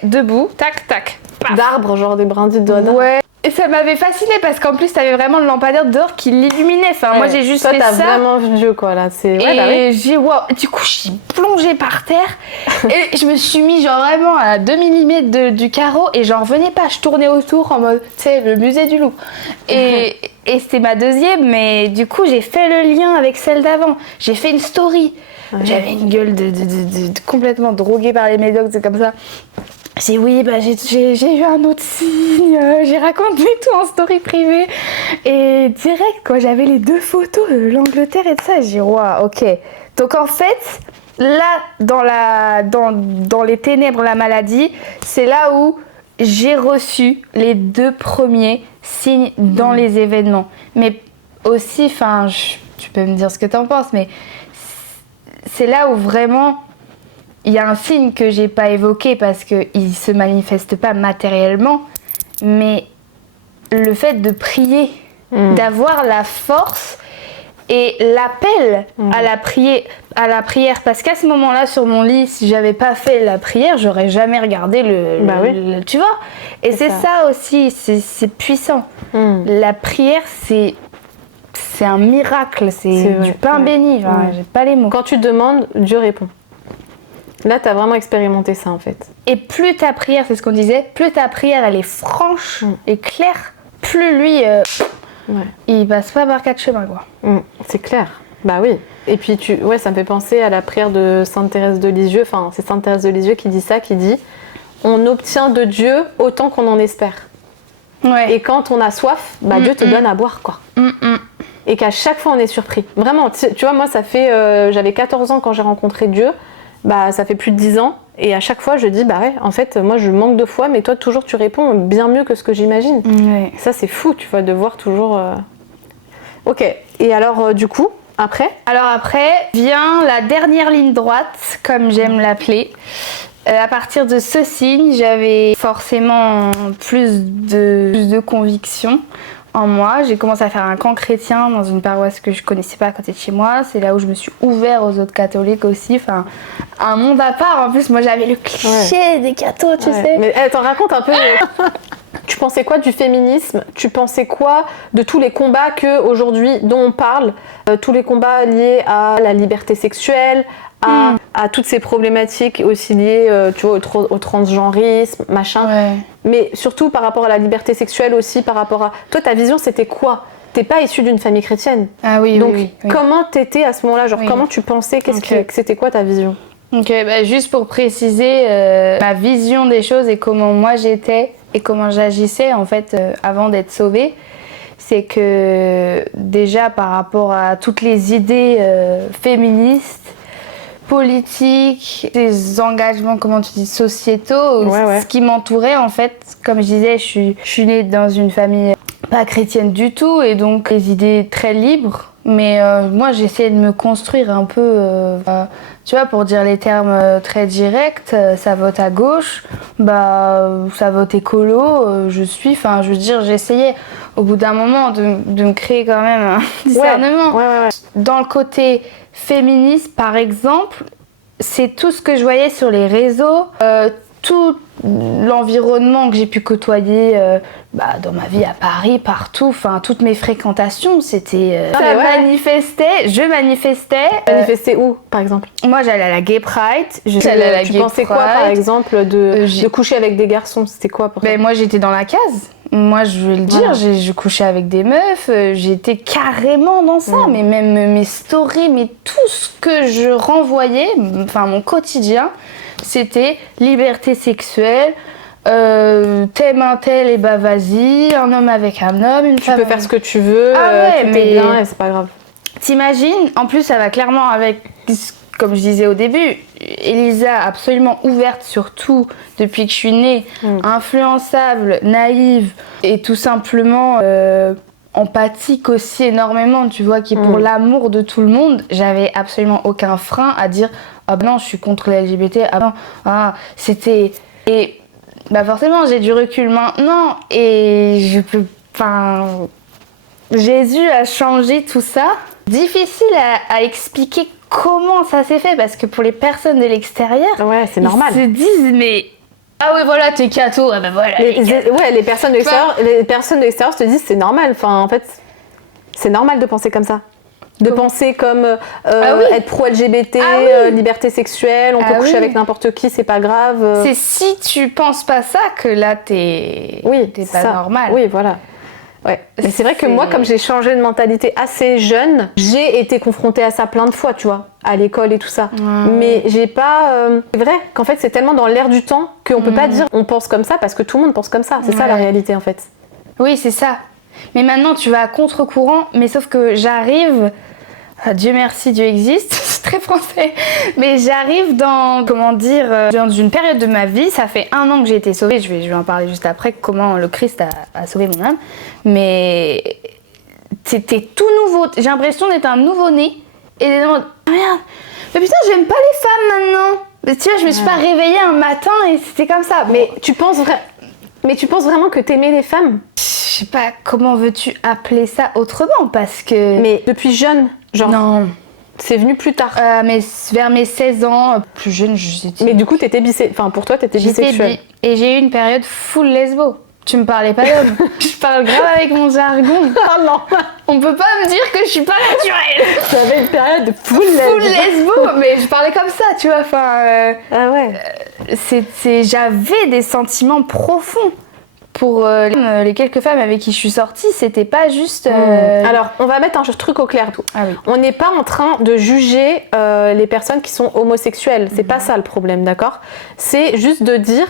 debout, tac tac. D'arbres, genre des brindilles d'arbres. Ouais. Et ça m'avait fascinée parce qu'en plus t'avais vraiment le lampadaire dehors qui l'illuminait. Enfin, moi j'ai juste toi, fait ça. Toi t'as vraiment vu Dieu quoi là. Et j'ai du coup je suis plongée par terre et je me suis mis genre vraiment à 2 mm du carreau et j'en revenais pas. Je tournais autour en mode tu sais le musée du Louvre. Et c'était ma deuxième, mais du coup j'ai fait le lien avec celle d'avant. J'ai fait une story. J'avais une gueule de complètement droguée par les médocs, c'est comme ça. J'ai j'ai eu un autre signe, j'ai raconté tout en story privée et direct quoi, j'avais les 2 photos de l'Angleterre et de ça, j'ai dit waouh, ok. Donc en fait, là dans les ténèbres la maladie, c'est là où j'ai reçu les 2 premiers signes dans les événements. Mais aussi, enfin, tu peux me dire ce que t'en penses, mais c'est là où vraiment il y a un signe que j'ai pas évoqué parce qu'il se manifeste pas matériellement, mais le fait de prier, d'avoir la force et l'appel à la prière, parce qu'à ce moment-là sur mon lit, si j'avais pas fait la prière, j'aurais jamais regardé tu vois. Et c'est ça aussi, c'est puissant. La prière, c'est un miracle, c'est du pain béni. Enfin, j'ai pas les mots. Quand tu demandes, Dieu répond. Là, t'as vraiment expérimenté ça en fait. Et plus ta prière, c'est ce qu'on disait, plus ta prière elle est franche et claire, plus lui, il passe pas par 4 chemins quoi. C'est clair. Bah oui. Et puis ça me fait penser à la prière de Sainte Thérèse de Lisieux. Enfin, c'est Sainte Thérèse de Lisieux qui dit ça, qui dit on obtient de Dieu autant qu'on en espère. Ouais. Et quand on a soif, Dieu te donne à boire quoi. Et qu'à chaque fois on est surpris. Vraiment, tu vois, moi ça fait, j'avais 14 ans quand j'ai rencontré Dieu. Ça fait plus de 10 ans et à chaque fois je dis en fait moi je manque de foi mais toi toujours tu réponds bien mieux que ce que j'imagine. Ça c'est fou tu vois de voir toujours Ok. Et alors, du coup, après? Alors après vient la dernière ligne droite, comme j'aime l'appeler. À partir de ce signe, j'avais forcément plus de conviction en moi. J'ai commencé à faire un camp chrétien dans une paroisse que je connaissais pas à côté de chez moi. C'est là où je me suis ouverte aux autres catholiques aussi. Enfin, un monde à part. En plus, moi j'avais le cliché des cathos, tu sais. Mais t'en racontes un peu. Tu pensais quoi du féminisme? Tu pensais quoi de tous les combats dont on parle, tous les combats liés à la liberté sexuelle, à toutes ces problématiques aussi liées tu vois, au transgenrisme, machin. Ouais. Mais surtout par rapport à la liberté sexuelle aussi, par rapport à... Toi, ta vision, c'était quoi? T'es pas issue d'une famille chrétienne. Ah oui, donc, oui. comment t'étais à ce moment-là? Genre, Oui. comment tu pensais? C'était quoi ta vision? Ok, bah juste pour préciser ma vision des choses et comment moi j'étais et comment j'agissais en fait avant d'être sauvée, c'est que déjà par rapport à toutes les idées féministes, politiques, des engagements, comment tu dis, sociétaux, ce qui m'entourait en fait, comme je disais, je suis née dans une famille pas chrétienne du tout et donc des idées très libres. Mais moi, j'essayais de me construire un peu, tu vois, pour dire les termes très directs, ça vote à gauche, bah ça vote écolo, je veux dire, j'essayais au bout d'un moment de me créer quand même un discernement. Ouais. Dans le côté féministe, par exemple, c'est tout ce que je voyais sur les réseaux, tout l'environnement que j'ai pu côtoyer dans ma vie à Paris, partout, enfin toutes mes fréquentations, c'était je manifestais. Manifester où, par exemple? Moi, j'allais à la Gay Pride. Tu pensais quoi, par exemple, de coucher avec des garçons? C'était quoi pour toi? Moi, j'étais dans la case. Moi, je vais le dire, je couchais avec des meufs, j'étais carrément dans ça, mais même mes stories, mais tout ce que je renvoyais, enfin mon quotidien, c'était liberté sexuelle, t'aimes un tel, et bah vas-y, un homme avec un homme, une femme. Tu peux faire ce que tu veux, tout est bien et c'est pas grave. T'imagines, en plus ça va clairement avec, comme je disais au début, Elisa absolument ouverte sur tout depuis que je suis née, influençable, naïve et tout simplement empathique aussi énormément, tu vois, qui est pour l'amour de tout le monde. J'avais absolument aucun frein à dire ah ben non, je suis contre les LGBT, ah non, c'était... Et bah forcément, j'ai du recul maintenant et Jésus a changé tout ça. Difficile à expliquer comment ça s'est fait parce que pour les personnes de l'extérieur, c'est normal. Ils se disent mais ah oui voilà t'es catho, ah ben voilà. Les personnes de l'extérieur se disent c'est normal. Enfin en fait c'est normal de penser comme ça. De penser comme être pro-LGBT, liberté sexuelle, on peut coucher avec n'importe qui, c'est pas grave. C'est si tu penses pas ça que là t'es pas normal. Oui, voilà. Ouais. Mais c'est vrai que moi, comme j'ai changé de mentalité assez jeune, j'ai été confrontée à ça plein de fois, tu vois, à l'école et tout ça. Mais j'ai pas... C'est vrai qu'en fait, c'est tellement dans l'air du temps qu'on peut pas dire on pense comme ça parce que tout le monde pense comme ça. C'est ça la réalité, en fait. Oui, c'est ça. Mais maintenant, tu vas à contre-courant, mais sauf que j'arrive... Dieu merci, Dieu existe, c'est très français. Mais j'arrive dans une période de ma vie, ça fait 1 an que j'ai été sauvée, je vais en parler juste après, comment le Christ a sauvé mon âme. Mais c'était tout nouveau, j'ai l'impression d'être un nouveau-né. Et d'être en mode, merde, mais putain, j'aime pas les femmes maintenant. Mais tu vois, je me suis pas réveillée un matin et c'était comme ça. Bon. Mais tu penses vraiment que t'aimais les femmes? Je sais pas, comment veux-tu appeler ça autrement parce que... Mais depuis jeune, genre... Non. C'est venu plus tard. Mais vers mes 16 ans, plus jeune, j'étais... Mais du coup, pour toi, t'étais bisexuelle. Et j'ai eu une période full lesbo. Tu me parlais pas d'homme. Je parle grave avec mon jargon. Ah non. On peut pas me dire que je suis pas naturelle. J'avais une période de full lesbo, mais je parlais comme ça, tu vois. Enfin, ah ouais. J'avais des sentiments profonds. Pour les quelques femmes avec qui je suis sortie, c'était pas juste... Alors, on va mettre un truc au clair. Ah oui. On n'est pas en train de juger les personnes qui sont homosexuelles. C'est pas ça le problème, d'accord? C'est juste de dire...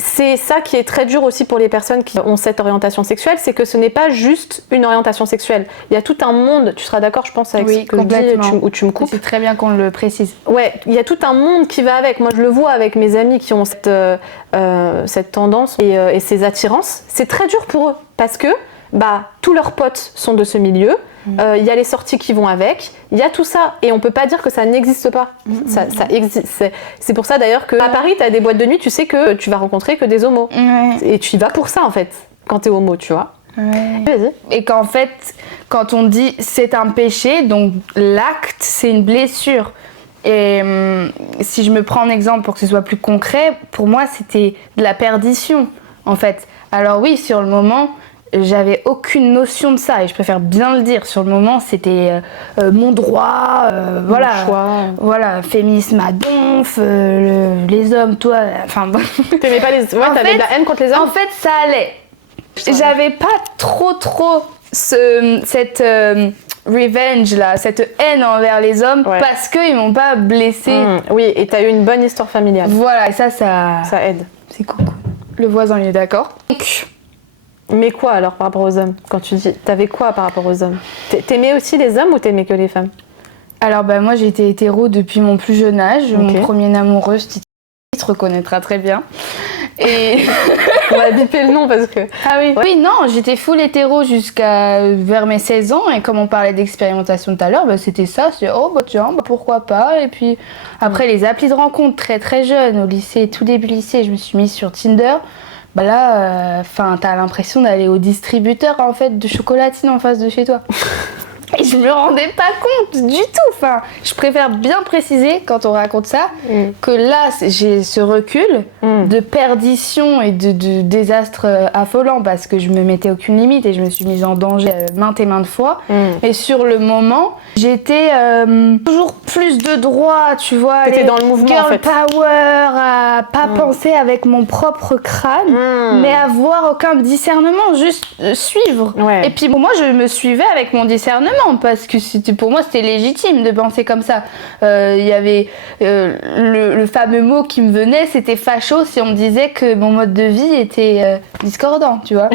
C'est ça qui est très dur aussi pour les personnes qui ont cette orientation sexuelle, c'est que ce n'est pas juste une orientation sexuelle. Il y a tout un monde, tu seras d'accord je pense avec ce que je dis, où tu me coupes. C'est très bien qu'on le précise. Ouais, il y a tout un monde qui va avec. Moi je le vois avec mes amis qui ont cette tendance et ces attirances. C'est très dur pour eux parce que tous leurs potes sont de ce milieu, il y a les sorties qui vont avec, il y a tout ça. Et on peut pas dire que ça n'existe pas. Ça existe. C'est pour ça d'ailleurs qu'à Paris, tu as des boîtes de nuit, tu sais que tu vas rencontrer que des homos. Et tu y vas pour ça en fait, quand tu es homo, tu vois. Vas-y. Et qu'en fait, quand on dit c'est un péché, donc l'acte, c'est une blessure. Et si je me prends un exemple pour que ce soit plus concret, pour moi, c'était de la perdition, en fait. Alors oui, sur le moment, j'avais aucune notion de ça, et je préfère bien le dire. Sur le moment, c'était mon droit, voilà, choix. Voilà, féminisme à donf, les hommes, toi, enfin... T'aimais pas les... Ouais, t'avais de la haine contre les hommes. En fait, ça allait. J'avais pas trop cette... revenge là, cette haine envers les hommes parce qu'ils m'ont pas blessée. Oui, et t'as eu une bonne histoire familiale. Voilà, et ça aide. C'est cool. Le voisin, il est d'accord. Mais quoi alors par rapport aux hommes? Quand tu dis, t'avais quoi par rapport aux hommes? T'aimais aussi les hommes ou t'aimais que les femmes? Alors moi j'ai été hétéro depuis mon plus jeune âge. Mon premier amoureux, Titi, se reconnaîtra très bien. Et on va biper le nom parce que... Ah oui. Oui, non, j'étais full hétéro jusqu'à vers mes 16 ans. Et comme on parlait d'expérimentation tout à l'heure, c'était ça. C'est tiens, pourquoi pas. Et puis après, les applis de rencontre très très jeunes, au lycée, tout début lycée, je me suis mise sur Tinder. Là, t'as l'impression d'aller au distributeur en fait de chocolatine en face de chez toi. Et je me rendais pas compte du tout. Je préfère bien préciser quand on raconte ça que là, j'ai ce recul de perdition et de désastre affolant parce que je me mettais aucune limite et je me suis mise en danger maintes et maintes fois. Et sur le moment, j'étais toujours plus de droits, tu vois. T'étais dans le mouvement girl en fait. Power, à pas penser avec mon propre crâne, mais avoir aucun discernement, juste suivre. Et puis moi, je me suivais avec mon discernement. Parce que pour moi c'était légitime de penser comme ça. Il y avait le fameux mot qui me venait, c'était facho si on me disait que mon mode de vie était discordant, tu vois.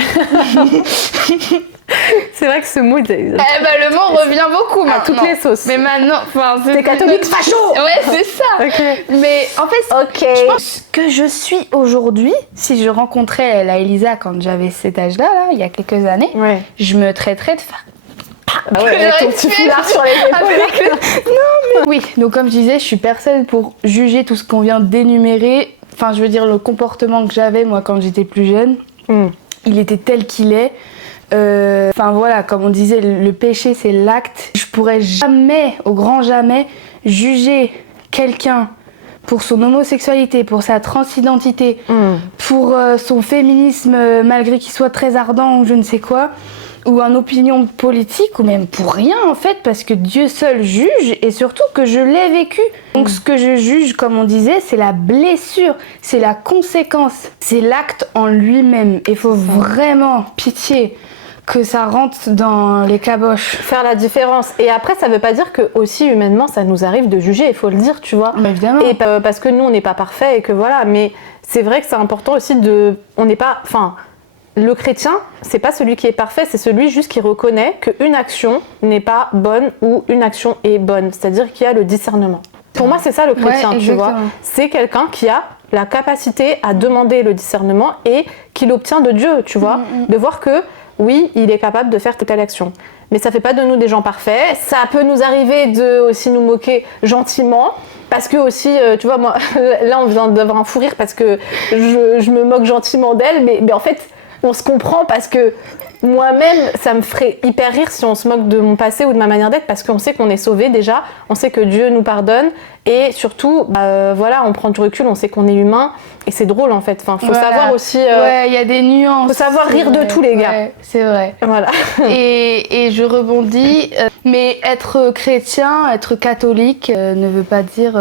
C'est vrai que ce mot, le mot revient beaucoup maintenant. À toutes les sauces. Mais maintenant, t'es catholique facho. Ouais, c'est ça. Mais en fait, je pense que je suis aujourd'hui, si je rencontrais la Elisa quand j'avais cet âge-là, il y a quelques années, je me traiterais de avec ton petit foulard sur les épaules. Oui, donc comme je disais, je suis personne pour juger tout ce qu'on vient d'énumérer. Je veux dire, le comportement que j'avais moi quand j'étais plus jeune, il était tel qu'il est. Voilà, comme on disait, le péché c'est l'acte. Je pourrais jamais, au grand jamais, juger quelqu'un pour son homosexualité, pour sa transidentité, pour son féminisme malgré qu'il soit très ardent ou je ne sais quoi, ou une opinion politique, ou même pour rien en fait, parce que Dieu seul juge, et surtout que je l'ai vécu. Donc ce que je juge, comme on disait, c'est la blessure, c'est la conséquence, c'est l'acte en lui-même. Il faut vraiment, pitié, que ça rentre dans les caboches. Faire la différence. Et après, ça veut pas dire que aussi humainement, ça nous arrive de juger, il faut le dire, tu vois. Évidemment. Et parce que nous, on n'est pas parfait et que voilà, mais c'est vrai que c'est important aussi on n'est pas... Le chrétien, c'est pas celui qui est parfait, c'est celui juste qui reconnaît qu'une action n'est pas bonne ou une action est bonne. C'est-à-dire qu'il y a le discernement. Pour moi, c'est ça le chrétien, tu vois. C'est quelqu'un qui a la capacité à demander le discernement et qui l'obtient de Dieu, tu vois. De voir que, oui, il est capable de faire telle action. Mais ça fait pas de nous des gens parfaits. Ça peut nous arriver de aussi nous moquer gentiment. Parce que aussi, tu vois, moi, là, on vient d'avoir un fou rire parce que je me moque gentiment d'elle. Mais en fait... on se comprend parce que moi-même, ça me ferait hyper rire si on se moque de mon passé ou de ma manière d'être parce qu'on sait qu'on est sauvé déjà, on sait que Dieu nous pardonne et surtout, on prend du recul, on sait qu'on est humain et c'est drôle en fait. Faut savoir aussi... il y a des nuances. Faut savoir rire de tout les gars. Ouais, c'est vrai. Voilà. Et je rebondis, mais être chrétien, être catholique ne veut pas dire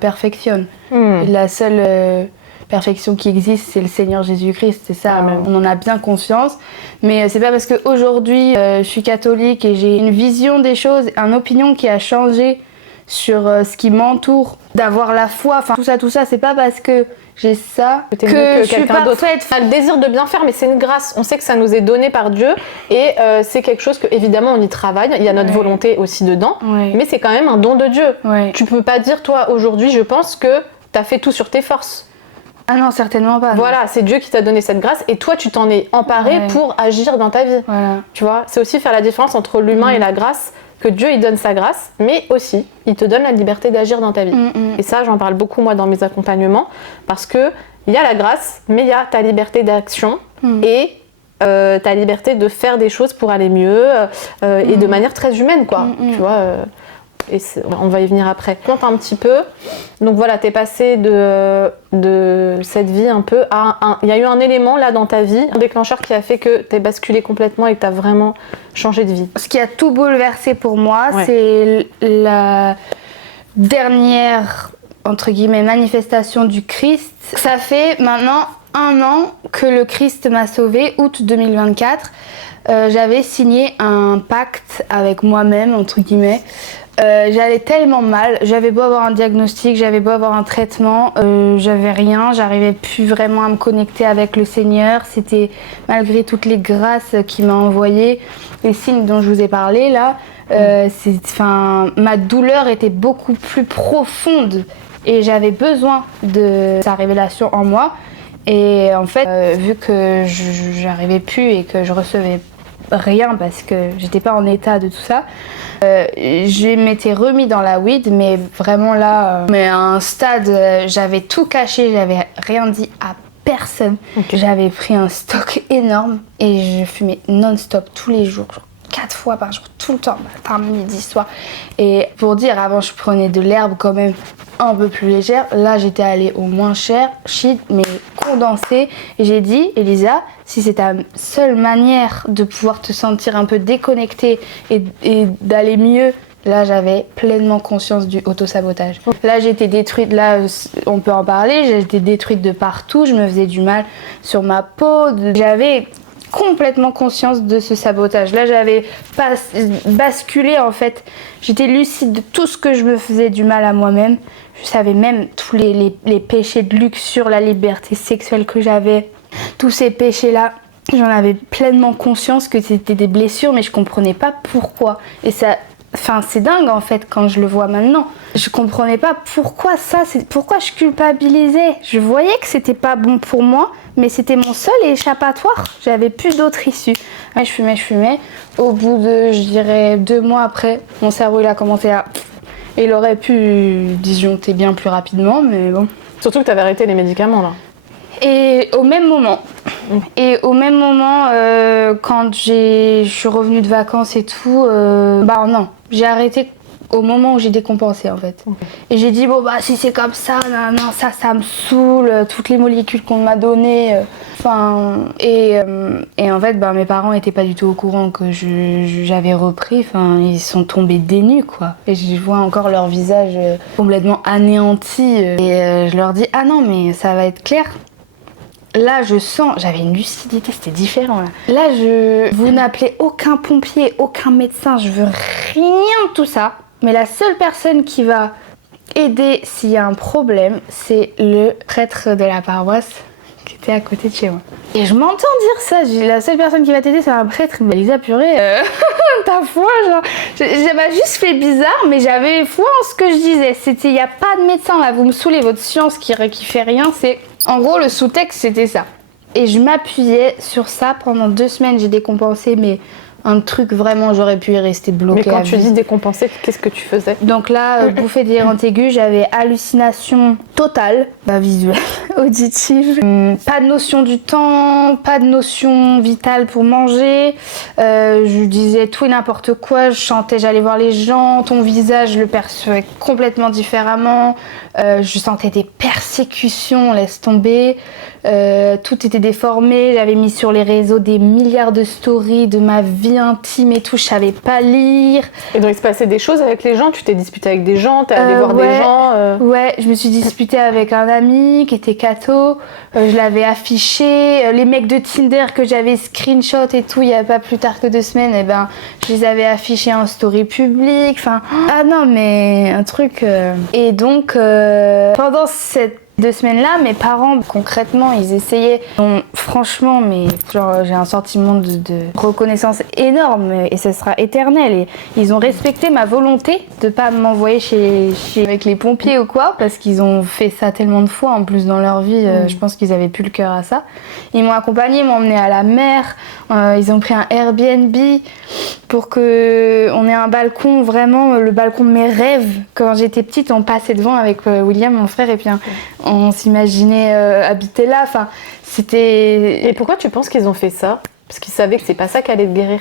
perfectionne. La seule... perfection qui existe, c'est le Seigneur Jésus-Christ, c'est ça, on en a bien conscience. Mais c'est pas parce qu'aujourd'hui je suis catholique et j'ai une vision des choses, une opinion qui a changé sur ce qui m'entoure, d'avoir la foi, tout ça, c'est pas parce que j'ai ça que je suis parfaite. On a le désir de bien faire, mais c'est une grâce. On sait que ça nous est donné par Dieu et c'est quelque chose que, évidemment, on y travaille. Il y a notre volonté aussi dedans, mais c'est quand même un don de Dieu. Tu peux pas dire, toi, aujourd'hui, je pense que t'as fait tout sur tes forces. Ah non, certainement pas. Voilà, c'est Dieu qui t'a donné cette grâce et toi tu t'en es emparé pour agir dans ta vie. Voilà. Tu vois, c'est aussi faire la différence entre l'humain et la grâce, que Dieu il donne sa grâce, mais aussi il te donne la liberté d'agir dans ta vie. Et ça, j'en parle beaucoup moi dans mes accompagnements parce que il y a la grâce, mais il y a ta liberté d'action et ta liberté de faire des choses pour aller mieux et de manière très humaine, quoi. Tu vois. Et on va y venir après. Compte un petit peu. Donc voilà, t'es passé de cette vie un peu à il y a eu un élément là dans ta vie, un déclencheur qui a fait que t'es basculé complètement et que t'as vraiment changé de vie. Ce qui a tout bouleversé pour moi, c'est la dernière, entre guillemets, manifestation du Christ. Ça fait maintenant 1 an que le Christ m'a sauvée, août 2024. J'avais signé un pacte avec moi-même, entre guillemets. J'allais tellement mal, j'avais beau avoir un diagnostic, j'avais beau avoir un traitement, j'avais rien, j'arrivais plus vraiment à me connecter avec le Seigneur. C'était malgré toutes les grâces qu'il m'a envoyées, les signes dont je vous ai parlé là, ma douleur était beaucoup plus profonde et j'avais besoin de sa révélation en moi. Et en fait, vu que j'arrivais plus et que je recevais rien parce que j'étais pas en état de tout ça, je m'étais remis dans la weed, mais vraiment là, mais à un stade, j'avais tout caché, j'avais rien dit à personne. J'avais pris un stock énorme et je fumais non-stop tous les jours, genre 4 fois par jour, tout le temps, matin, midi, soir. Et pour dire, avant je prenais de l'herbe quand même un peu plus légère. Là, j'étais allée au moins cher, shit, mais condensé. Et j'ai dit, Elisa, si c'est ta seule manière de pouvoir te sentir un peu déconnectée et d'aller mieux, là, j'avais pleinement conscience du autosabotage. Là, j'étais détruite, là, on peut en parler, j'étais détruite de partout, je me faisais du mal sur ma peau. J'avais complètement conscience de ce sabotage. Là, j'avais basculé, en fait. J'étais lucide de tout ce que je me faisais du mal à moi-même. Je savais même tous les péchés de luxure, la liberté sexuelle que j'avais. Tous ces péchés-là, j'en avais pleinement conscience que c'était des blessures, mais je comprenais pas pourquoi. Et ça, c'est dingue en fait quand je le vois maintenant. Je comprenais pas pourquoi pourquoi je culpabilisais. Je voyais que c'était pas bon pour moi, mais c'était mon seul échappatoire. J'avais plus d'autre issue. Ouais, je fumais. Au bout de, je dirais, 2 mois après, mon cerveau il a commencé à... Il aurait pu disjoncter bien plus rapidement, mais bon. Surtout que tu avais arrêté les médicaments là. Et au même moment, quand je suis revenue de vacances et tout, non, j'ai arrêté au moment où j'ai décompensé en fait. Et j'ai dit si c'est comme ça, non, ça me saoule, toutes les molécules qu'on m'a données. Et en fait, mes parents étaient pas du tout au courant que j'avais repris. Ils sont tombés des nues quoi. Et je vois encore leur visage complètement anéanti. Et je leur dis ah non mais ça va être clair. Là, je sens, j'avais une lucidité, c'était différent là. Vous n'appelez aucun pompier, aucun médecin, je veux rien de tout ça. Mais la seule personne qui va aider s'il y a un problème, c'est le prêtre de la paroisse qui était à côté de chez moi. Et je m'entends dire ça, la seule personne qui va t'aider, c'est un prêtre. Mais Elisa, purée, ta foi, genre, ça m'a juste fait bizarre, mais j'avais foi en ce que je disais. Il n'y a pas de médecin là, vous me saoulez, votre science qui fait rien, c'est... En gros, le sous-texte, c'était ça. Et je m'appuyais sur ça pendant 2 semaines. J'ai décompensé, mais un truc vraiment, j'aurais pu y rester bloqué. Mais quand tu dis décompensé, qu'est-ce que tu faisais? Donc là, bouffée délirante aiguë, j'avais hallucination totale, visuelle, auditive. Pas de notion du temps, pas de notion vitale pour manger. Je disais tout et n'importe quoi. Je chantais, j'allais voir les gens. Ton visage, je le percevais complètement différemment. Je sentais des persécutions, laisse tomber. Tout était déformé. J'avais mis sur les réseaux des milliards de stories de ma vie intime et tout. Je savais pas lire. Et donc il se passait des choses avec les gens? Tu t'es disputée avec des gens? T'es allée voir des gens? Ouais, je me suis disputée avec un ami qui était catho. Je l'avais affiché. Les mecs de Tinder que j'avais screenshot et tout, il y a pas plus tard que 2 semaines, je les avais affichés en story publique. Ah non, mais un truc... Et donc, pendant cette 2 semaines-là, mes parents, concrètement, ils essayaient. Donc, franchement, mais genre, j'ai un sentiment de reconnaissance énorme et ce sera éternel. Et ils ont respecté ma volonté de pas m'envoyer avec les pompiers ou quoi, parce qu'ils ont fait ça tellement de fois en plus dans leur vie. Je pense qu'ils avaient plus le cœur à ça. Ils m'ont accompagnée, ils m'ont emmenée à la mer. Ils ont pris un Airbnb pour que on ait un balcon, vraiment le balcon de mes rêves. Quand j'étais petite, on passait devant avec William, mon frère, et puis on s'imaginait habiter là. Enfin, c'était. Et pourquoi tu penses qu'ils ont fait ça? Parce qu'ils savaient que c'est pas ça qui allait te guérir.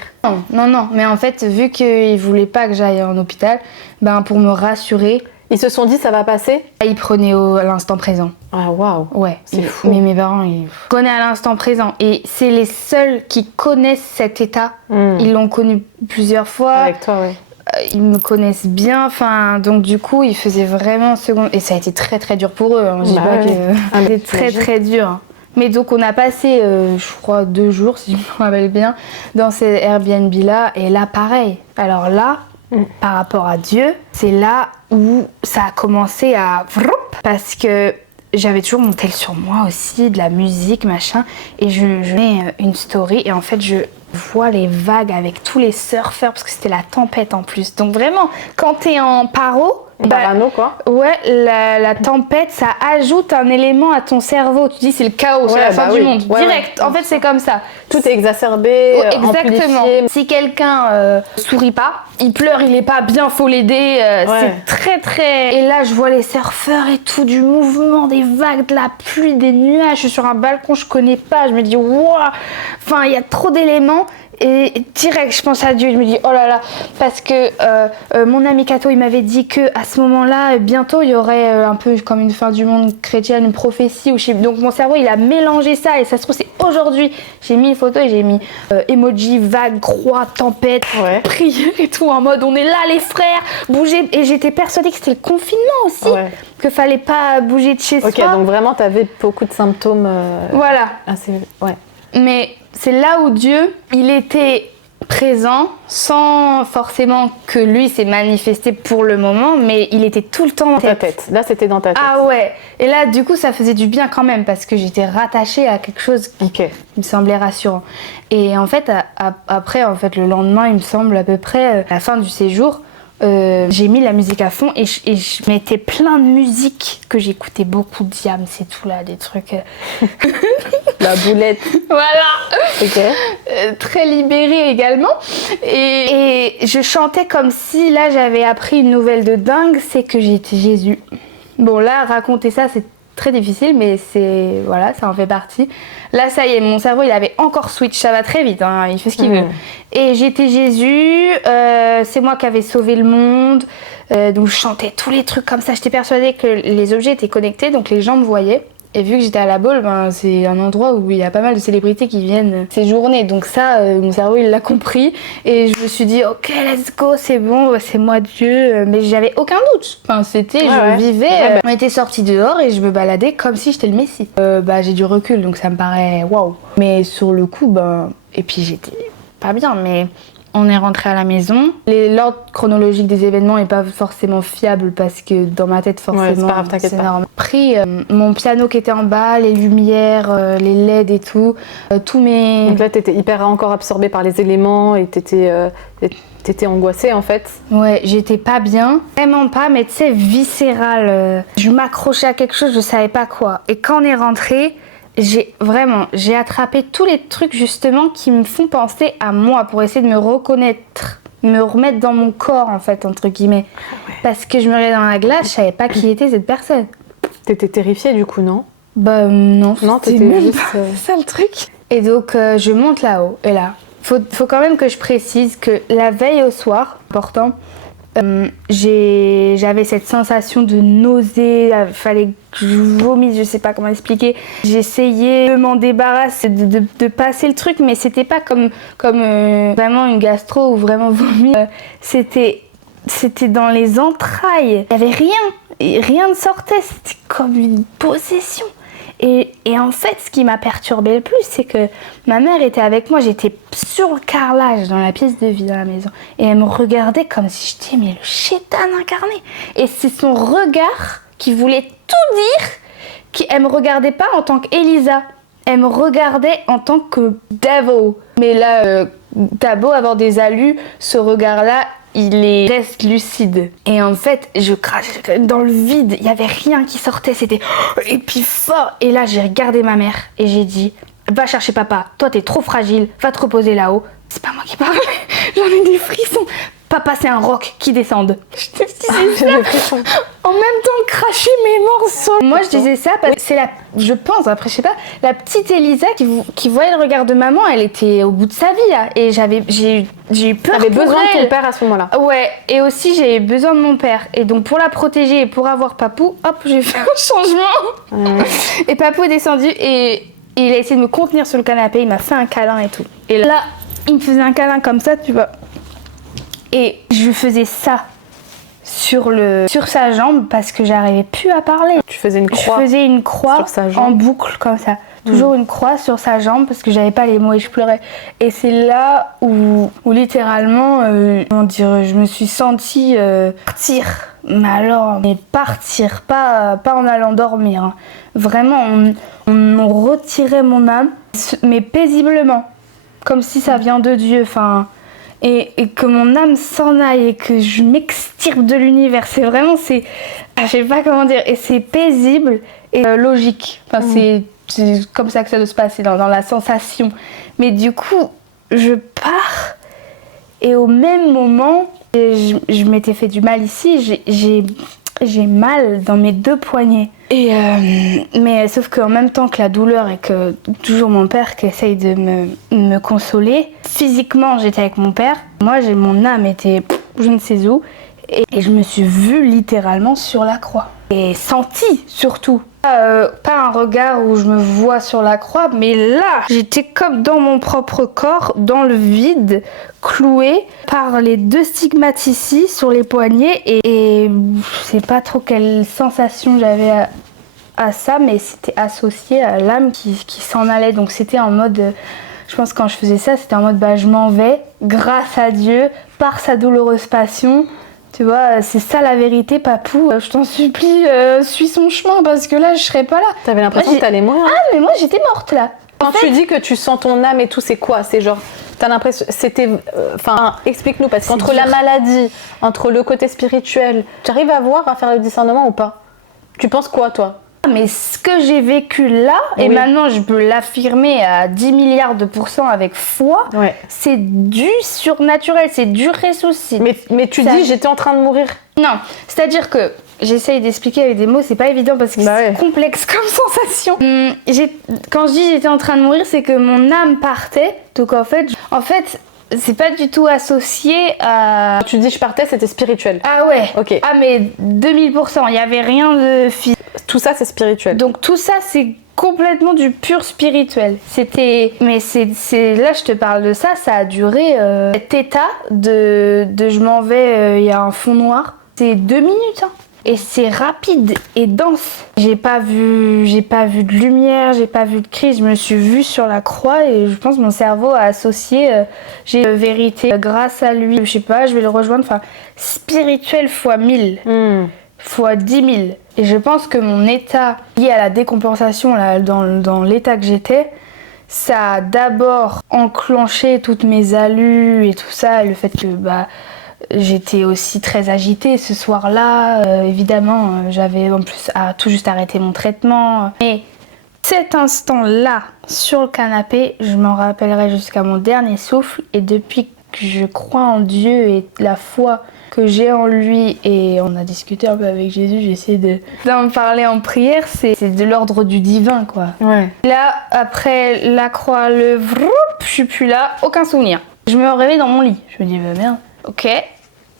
Non. Mais en fait, vu qu'ils voulaient pas que j'aille en hôpital, pour me rassurer, ils se sont dit ça va passer? Ils prenaient à l'instant présent. Ah waouh. Ouais, c'est fou. Mais mes parents, ils prenaient à l'instant présent. Et c'est les seuls qui connaissent cet état. Ils l'ont connu plusieurs fois. Avec toi, ouais. Ils me connaissent bien, donc du coup ils faisaient vraiment second. Et ça a été très très dur pour eux. Je dis pas que c'était très très dur. Mais donc on a passé, je crois 2 jours si je me rappelle bien, dans ces Airbnb là. Et là pareil. Alors là, par rapport à Dieu, c'est là où ça a commencé à parce que j'avais toujours mon tel sur moi aussi, de la musique, machin, et je mets une story et en fait je vois les vagues avec tous les surfeurs parce que c'était la tempête en plus. Donc vraiment, quand t'es en paro, parano quoi. Ouais, la tempête, ça ajoute un élément à ton cerveau. Tu dis c'est le chaos, c'est la fin du monde. Direct, en fait c'est comme ça. Tout est exacerbé, exactement. amplifié. Si quelqu'un sourit pas, il pleure, il est pas bien, faut l'aider. C'est très très... Et là je vois les surfeurs et tout, du mouvement, des vagues, de la pluie, des nuages. Je suis sur un balcon, je connais pas, je me dis waouh. Enfin, il y a trop d'éléments. Et direct, je pense à Dieu, je me dis oh là là, parce que mon ami Kato, il m'avait dit que à ce moment-là, bientôt, il y aurait un peu comme une fin du monde chrétienne, une prophétie. Donc mon cerveau, il a mélangé ça et ça se trouve, c'est aujourd'hui. J'ai mis une photo et j'ai mis emoji, vague, croix, tempête, prière et tout, en mode on est là les frères, bougez. Et j'étais persuadée que c'était le confinement aussi, que fallait pas bouger de chez soi. Ok, donc vraiment, t'avais beaucoup de symptômes. Voilà. Assez... Mais c'est là où Dieu, il était présent sans forcément que lui s'est manifesté pour le moment, mais il était tout le temps dans ta tête. Là, c'était dans ta tête. Ah ouais. Et là, du coup, ça faisait du bien quand même parce que j'étais rattachée à quelque chose qui me semblait rassurant. Et en fait, après, le lendemain, il me semble à peu près, à la fin du séjour, j'ai mis la musique à fond et je mettais plein de musique que j'écoutais beaucoup, Diams et tout là, des trucs. La boulette. Voilà. Très libérée également. Et je chantais comme si là j'avais appris une nouvelle de dingue, c'est que j'étais Jésus. Bon là, raconter ça c'est très difficile, mais c'est voilà, ça en fait partie. Là, ça y est, mon cerveau, il avait encore switch, ça va très vite, hein, il fait ce qu'il veut. Et j'étais Jésus, c'est moi qui avais sauvé le monde, donc je chantais tous les trucs comme ça. J'étais persuadée que les objets étaient connectés, donc les gens me voyaient. Et vu que j'étais à la Baule, c'est un endroit où il y a pas mal de célébrités qui viennent séjourner. Donc ça, mon cerveau, il l'a compris. Et je me suis dit, ok, let's go, c'est bon, c'est moi Dieu. Mais j'avais aucun doute. Enfin, je vivais. On était sortis dehors et je me baladais comme si j'étais le Messie. J'ai du recul, donc ça me paraît waouh. Mais sur le coup, et puis j'étais pas bien, mais... On est rentré à la maison. L'ordre chronologique des événements n'est pas forcément fiable parce que dans ma tête, forcément, c'est normal. Pris mon piano qui était en bas, les lumières, les LED et tout, tous mes... Donc là, t'étais hyper encore absorbée par les éléments et t'étais angoissée en fait. Ouais, j'étais pas bien. Vraiment pas, mais tu sais, viscérale. Je m'accrochais à quelque chose, je savais pas quoi. Et quand on est rentré... J'ai attrapé tous les trucs justement qui me font penser à moi pour essayer de me reconnaître, me remettre dans mon corps en fait, entre guillemets. Parce que je me regardais dans la glace, je savais pas qui était cette personne. T'étais terrifiée du coup, non? Non, t'étais juste... ça le truc. Et donc je monte là-haut et là, faut quand même que je précise que la veille au soir, important, j'avais cette sensation de nausée, fallait que je vomisse, je sais pas comment expliquer. J'essayais de m'en débarrasser, de passer le truc, mais c'était pas comme vraiment une gastro ou vraiment vomir. C'était dans les entrailles. Il y avait rien ne sortait, c'était comme une possession. Et en fait, ce qui m'a perturbée le plus, c'est que ma mère était avec moi, j'étais sur le carrelage dans la pièce de vie dans la maison. Et elle me regardait comme si j'étais mais le chétan incarné. Et c'est son regard qui voulait tout dire, elle me regardait pas en tant qu'Elisa. Elle me regardait en tant que Devil. Mais là, t'as beau avoir des alus, ce regard-là, reste lucide. Et en fait, je crachais dans le vide. Il y avait rien qui sortait. C'était et puis fort. Et là, j'ai regardé ma mère et j'ai dit, va chercher papa. Toi, t'es trop fragile. Va te reposer là-haut. C'est pas moi qui parle. J'en ai des frissons. Papa, c'est un roc qui descende. Je te disais ça. En même temps, cracher mes morceaux. Moi, je disais ça parce que c'est je pense, après, je sais pas, la petite Elisa qui voyait le regard de maman, elle était au bout de sa vie, là. Et j'ai eu peur. T'avais besoin de ton père à ce moment-là. Ouais, et aussi, j'avais besoin de mon père. Et donc, pour la protéger et pour avoir Papou, hop, j'ai fait un changement. Et Papou est descendu et il a essayé de me contenir sur le canapé. Il m'a fait un câlin et tout. Et là, il me faisait un câlin comme ça, tu vois. Et je faisais ça sur sa jambe parce que j'arrivais plus à parler. Tu faisais une croix. Je faisais une croix sur sa jambe. En boucle comme ça. Toujours une croix sur sa jambe parce que j'avais pas les mots et je pleurais. Et c'est là où littéralement, je me suis sentie partir. Mais partir, pas en allant dormir. Hein. Vraiment, on retirait mon âme, mais paisiblement, comme si ça vient de Dieu. Enfin. Et que mon âme s'en aille et que je m'extirpe de l'univers. C'est vraiment, je sais pas comment dire, et c'est paisible et logique. Enfin, c'est comme ça que ça doit se passer dans la sensation. Mais du coup, je pars et au même moment, je m'étais fait du mal ici, j'ai mal dans mes 2 poignets. Mais sauf qu'en même temps que la douleur et que toujours mon père qui essaye de me consoler, physiquement j'étais avec mon père, moi mon âme était je ne sais où et je me suis vue littéralement sur la croix. Et sentie surtout. Pas un regard où je me vois sur la croix, mais là, j'étais comme dans mon propre corps, dans le vide, clouée par les 2 stigmates ici, sur les poignets. Et je sais pas trop quelle sensation j'avais à ça, mais c'était associé à l'âme qui s'en allait. Donc c'était en mode, je pense quand je faisais ça, c'était en mode je m'en vais, grâce à Dieu, par sa douloureuse passion. Tu vois, c'est ça la vérité, Papou. Je t'en supplie, suis son chemin parce que là, je serais pas là. T'avais l'impression que t'allais mourir. Ah, mais moi, j'étais morte là. Quand tu dis que tu sens ton âme et tout, c'est quoi? C'est genre, t'as l'impression, c'était, explique-nous parce qu'entre la maladie, entre le côté spirituel, tu arrives à faire le discernement ou pas? Tu penses quoi, toi? Mais ce que j'ai vécu là, et maintenant je peux l'affirmer à 10 milliards de % avec foi, c'est du surnaturel, c'est du ressuscite. Mais tu dis j'étais en train de mourir. Non, c'est-à-dire que j'essaye d'expliquer avec des mots, c'est pas évident parce que c'est complexe comme sensation. Quand je dis j'étais en train de mourir, c'est que mon âme partait, donc en fait, c'est pas du tout associé à... Tu dis je partais, c'était spirituel. Ah ouais. Ok. Ah mais 2000%, il y avait rien de physique. Tout ça c'est spirituel. Donc tout ça c'est complètement du pur spirituel. Mais c'est là je te parle de ça, ça a duré cet état de je m'en vais, il y a un fond noir. C'est 2 minutes hein. Et c'est rapide et dense. J'ai pas vu de lumière, j'ai pas vu de cri, je me suis vue sur la croix et je pense que mon cerveau a associé j'ai une vérité grâce à lui, je sais pas, je vais le rejoindre, enfin spirituel fois 1000, fois 10 000. Et je pense que mon état lié à la décompensation là, dans l'état que j'étais, ça a d'abord enclenché toutes mes alus et tout ça, le fait que j'étais aussi très agitée ce soir-là. Évidemment, j'avais en plus tout juste arrêté mon traitement. Mais cet instant-là, sur le canapé, je m'en rappellerai jusqu'à mon dernier souffle. Et depuis que je crois en Dieu et la foi que j'ai en lui, et on a discuté un peu avec Jésus, j'ai essayé d'en parler en prière, c'est de l'ordre du divin, quoi. Ouais. Là, après la croix, le vroup, je suis plus là, aucun souvenir. Je me réveille dans mon lit. Je me dis, merde. Ok.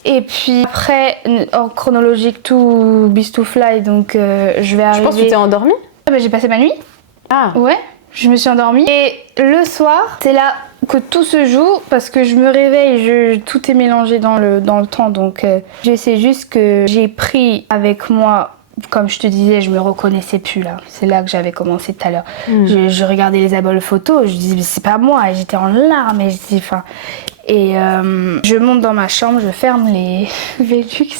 Et puis après, en chronologique, tout bis to fly, donc je vais arriver... Je pense que tu t'es endormie? J'ai passé ma nuit. Ah. Ouais, je me suis endormie. Et le soir, c'est là que tout se joue, parce que je me réveille, tout est mélangé dans le temps, donc je sais juste que j'ai pris avec moi... Comme je te disais, je me reconnaissais plus là. C'est là que j'avais commencé tout à l'heure. Je regardais les albums photos, je disais mais c'est pas moi, et j'étais en larmes, et Et je monte dans ma chambre, je ferme les Velux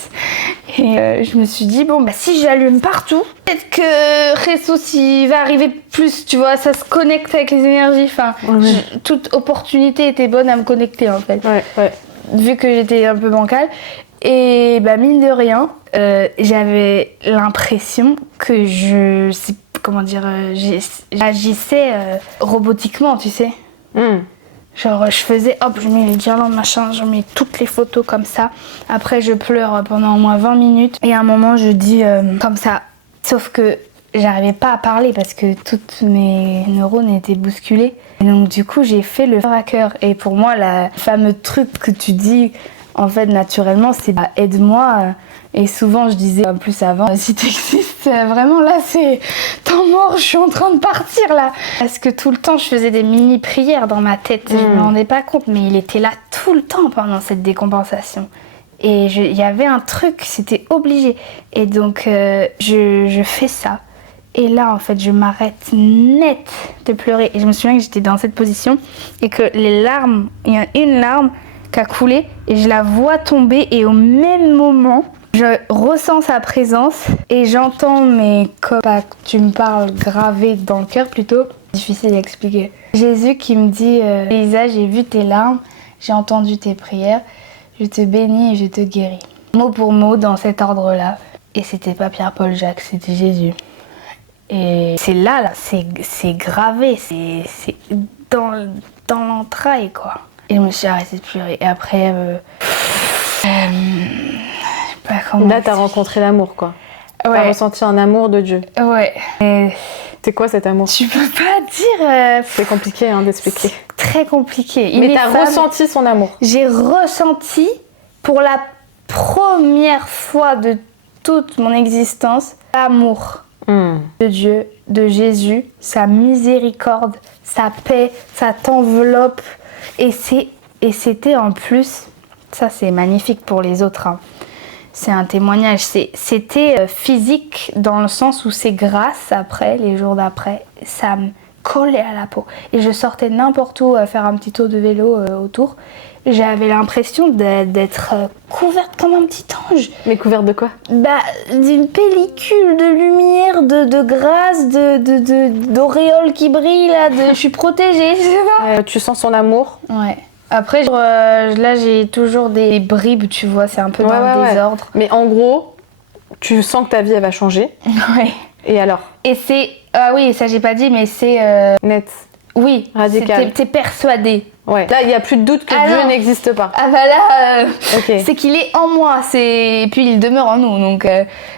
et je me suis dit bon bah si j'allume partout, peut-être que Ressus il va arriver plus, tu vois, ça se connecte avec les énergies, enfin toute opportunité était bonne à me connecter en fait. Ouais. Vu que j'étais un peu bancale et bah mine de rien, j'avais l'impression que j'agissais robotiquement, tu sais. Genre je faisais hop, je mets les guirlandes machin, je mets toutes les photos comme ça. Après je pleure pendant au moins 20 minutes et à un moment je dis comme ça. Sauf que j'arrivais pas à parler parce que toutes mes neurones étaient bousculés. Et donc du coup j'ai fait le cœur à cœur. Et pour moi le fameux truc que tu dis en fait naturellement c'est bah, aide-moi. Et souvent je disais en plus avant, si t'existes vraiment là c'est temps mort, je suis en train de partir là. Parce que tout le temps je faisais des mini prières dans ma tête, je me rendais pas compte mais il était là tout le temps pendant cette décompensation. Et il y avait un truc, c'était obligé. Et donc je fais ça. Et là en fait je m'arrête net de pleurer. Et je me souviens que j'étais dans cette position et que les larmes, il y a une larme qui a coulé et je la vois tomber et au même moment je ressens sa présence et j'entends mes copains, tu me parles, gravés dans le cœur plutôt, difficile à expliquer. Jésus qui me dit Elisa, j'ai vu tes larmes, j'ai entendu tes prières, je te bénis et je te guéris. Mot pour mot dans cet ordre-là. Et c'était pas Pierre-Paul Jacques, c'était Jésus. Et c'est là, c'est gravé, c'est dans l'entraille quoi. Et je me suis arrêtée de pleurer. Et après, là, t'as rencontré l'amour, quoi. Ouais. T'as ressenti un amour de Dieu. Ouais. Et c'est quoi cet amour? Tu peux pas dire... c'est compliqué d'expliquer. C'est très compliqué. Mais t'as ressenti son amour. J'ai ressenti, pour la première fois de toute mon existence, l'amour de Dieu, de Jésus, sa miséricorde, sa paix, sa t'enveloppe. Et c'était en plus, ça c'est magnifique pour les autres, hein. C'est un témoignage, c'était physique dans le sens où c'est grâce après, les jours d'après, ça me collait à la peau. Et je sortais n'importe où faire un petit tour de vélo autour. J'avais l'impression d'être couverte comme un petit ange. Mais couverte de quoi? Bah, d'une pellicule de lumière, de grâce, d'auréole qui brille, là, je suis protégée, je sais pas. Tu sens son amour? Ouais. Après, là, j'ai toujours des bribes, tu vois, c'est un peu dans le désordre. Mais en gros, tu sens que ta vie, elle va changer. Ouais. Et alors? Et c'est... Ah oui, ça j'ai pas dit, mais c'est... net. Oui. Radical. T'es persuadée. Ouais. Là, il n'y a plus de doute que Dieu n'existe pas. Ah bah là, c'est qu'il est en moi, et puis il demeure en nous. Donc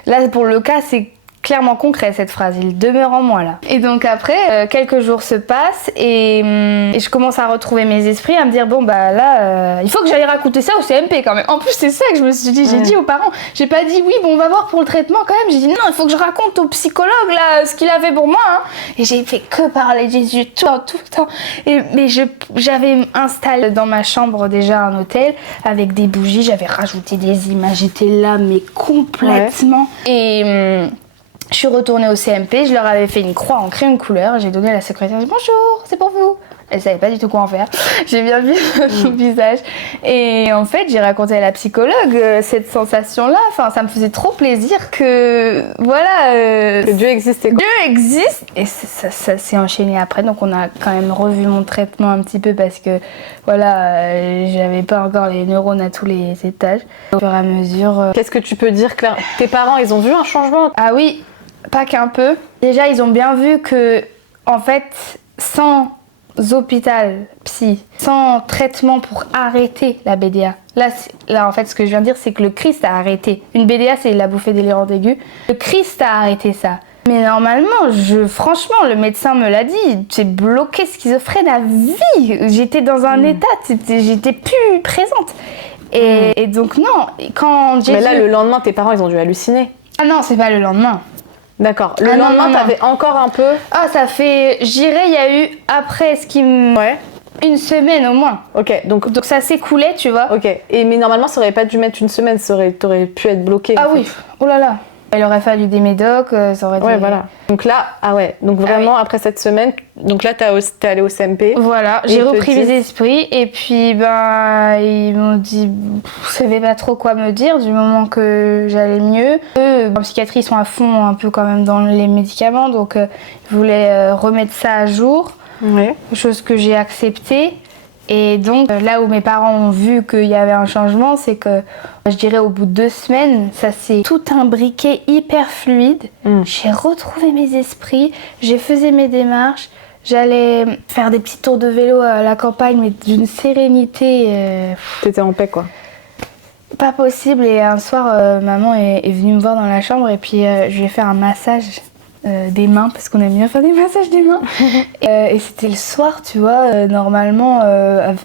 là, pour le cas, c'est clairement concret cette phrase, il demeure en moi là. Et donc après, quelques jours se passent et je commence à retrouver mes esprits, à me dire bon bah là, il faut que j'aille raconter ça au CMP quand même. En plus c'est ça que je me suis dit, j'ai dit aux parents, j'ai pas dit oui bon on va voir pour le traitement quand même, j'ai dit non il faut que je raconte au psychologue là ce qu'il a fait pour moi hein. Et j'ai fait que parler de Jésus tout le temps. Mais j'avais installé dans ma chambre déjà un hôtel avec des bougies, j'avais rajouté des images, j'étais là mais complètement et je suis retournée au CMP, je leur avais fait une croix en crayon de couleur, j'ai donné à la secrétaire, j'ai dit bonjour, c'est pour vous. Elle savait pas du tout quoi en faire, j'ai bien vu son visage. Et en fait, j'ai raconté à la psychologue cette sensation-là, enfin ça me faisait trop plaisir que, voilà... que Dieu existait. Dieu existe. Et ça s'est enchaîné après, donc on a quand même revu mon traitement un petit peu parce que, voilà, j'avais pas encore les neurones à tous les étages. Au fur et à mesure... Qu'est-ce que tu peux dire, Claire? Tes parents, ils ont vu un changement? Ah oui, pas qu'un peu. Déjà, ils ont bien vu que, en fait, sans hôpital psy, sans traitement pour arrêter la BDA. Là, en fait, ce que je viens de dire, c'est que le Christ a arrêté. Une BDA, c'est la bouffée délirante aiguë. Le Christ a arrêté ça. Mais normalement, franchement, le médecin me l'a dit, j'ai bloqué schizophrène à vie. J'étais dans un état, j'étais plus présente. Et donc non, quand j'ai... Mais là, le lendemain, tes parents, ils ont dû halluciner. Ah non, c'est pas le lendemain. D'accord. Le lendemain, non. T'avais encore un peu... Ah, ça fait... Je dirais, il y a eu, après ce qui me... Ouais. Une semaine au moins. Ok, donc ça s'écoulait, tu vois. Ok. Mais normalement, ça aurait pas dû mettre une semaine, t'aurais pu être bloqué. Ah oui, oh là là. Il aurait fallu des médocs, ça aurait été... Ouais, voilà. Donc là, donc vraiment, après cette semaine, donc là, t'es allée au CMP. Voilà, j'ai repris mes esprits et puis ils m'ont dit, je savais pas trop quoi me dire du moment que j'allais mieux. Eux, en psychiatrie, ils sont à fond un peu quand même dans les médicaments, donc ils voulaient remettre ça à jour, chose que j'ai acceptée. Et donc là où mes parents ont vu qu'il y avait un changement, c'est que je dirais au bout de 2 semaines, ça s'est tout imbriqué hyper fluide. J'ai retrouvé mes esprits, j'ai fait mes démarches, j'allais faire des petits tours de vélo à la campagne, mais d'une sérénité. T'étais en paix quoi. Pas possible. Et un soir, maman est venue me voir dans la chambre et puis je lui ai fait un massage. Des mains, parce qu'on aime bien faire des massages des mains. Et c'était le soir, tu vois. Normalement,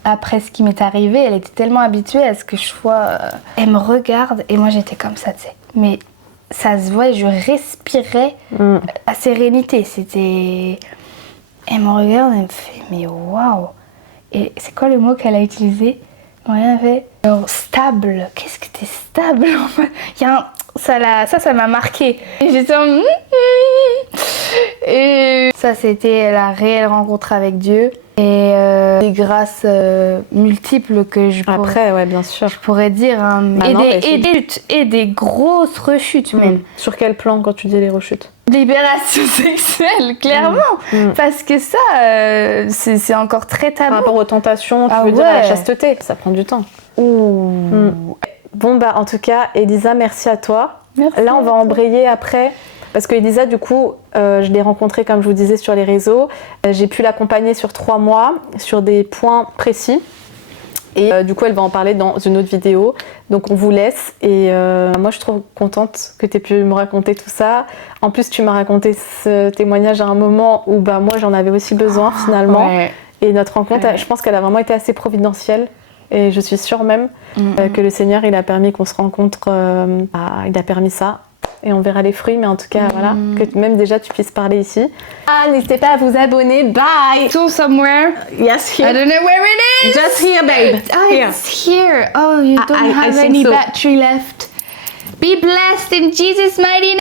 après ce qui m'est arrivé, elle était tellement habituée à ce que je sois. Elle me regarde et moi j'étais comme ça, tu sais. Mais ça se voit, je respirais à sérénité. C'était. Elle me regarde et elle me fait, mais waouh! Et c'est quoi le mot qu'elle a utilisé? Elle fait genre stable. Qu'est-ce que t'es stable en fait? Il y a un. Ça m'a marqué. Et j'étais en... Et ça, c'était la réelle rencontre avec Dieu. Et des grâces multiples que je pourrais... Après, ouais, bien sûr. Je pourrais dire. Hein, et des grosses rechutes même. Sur quel plan quand tu dis les rechutes? Libération sexuelle, clairement. Parce que ça, c'est encore très tabou. Par rapport aux tentations, tu veux dire à la chasteté. Ça prend du temps. Bon bah en tout cas, Elisa, merci à toi. Merci. Là, on va embrayer après. Parce que Elisa, du coup, je l'ai rencontrée, comme je vous disais, sur les réseaux. J'ai pu l'accompagner sur 3 mois, sur des points précis. Et du coup, elle va en parler dans une autre vidéo. Donc, on vous laisse. Et moi, je suis trop contente que tu aies pu me raconter tout ça. En plus, tu m'as raconté ce témoignage à un moment où bah, moi, j'en avais aussi besoin, finalement. Ouais. Et notre rencontre, je pense qu'elle a vraiment été assez providentielle. Et je suis sûre même que le Seigneur, il a permis qu'on se rencontre. Il a permis ça. Et on verra les fruits, mais en tout cas, voilà, que même déjà tu puisses parler ici. N'hésitez pas à vous abonner. Bye! To somewhere? Yes, here. I don't know where it is! Just here, babe. Oh, here. It's here. Oh, you don't have any battery left. Be blessed in Jesus' mighty name.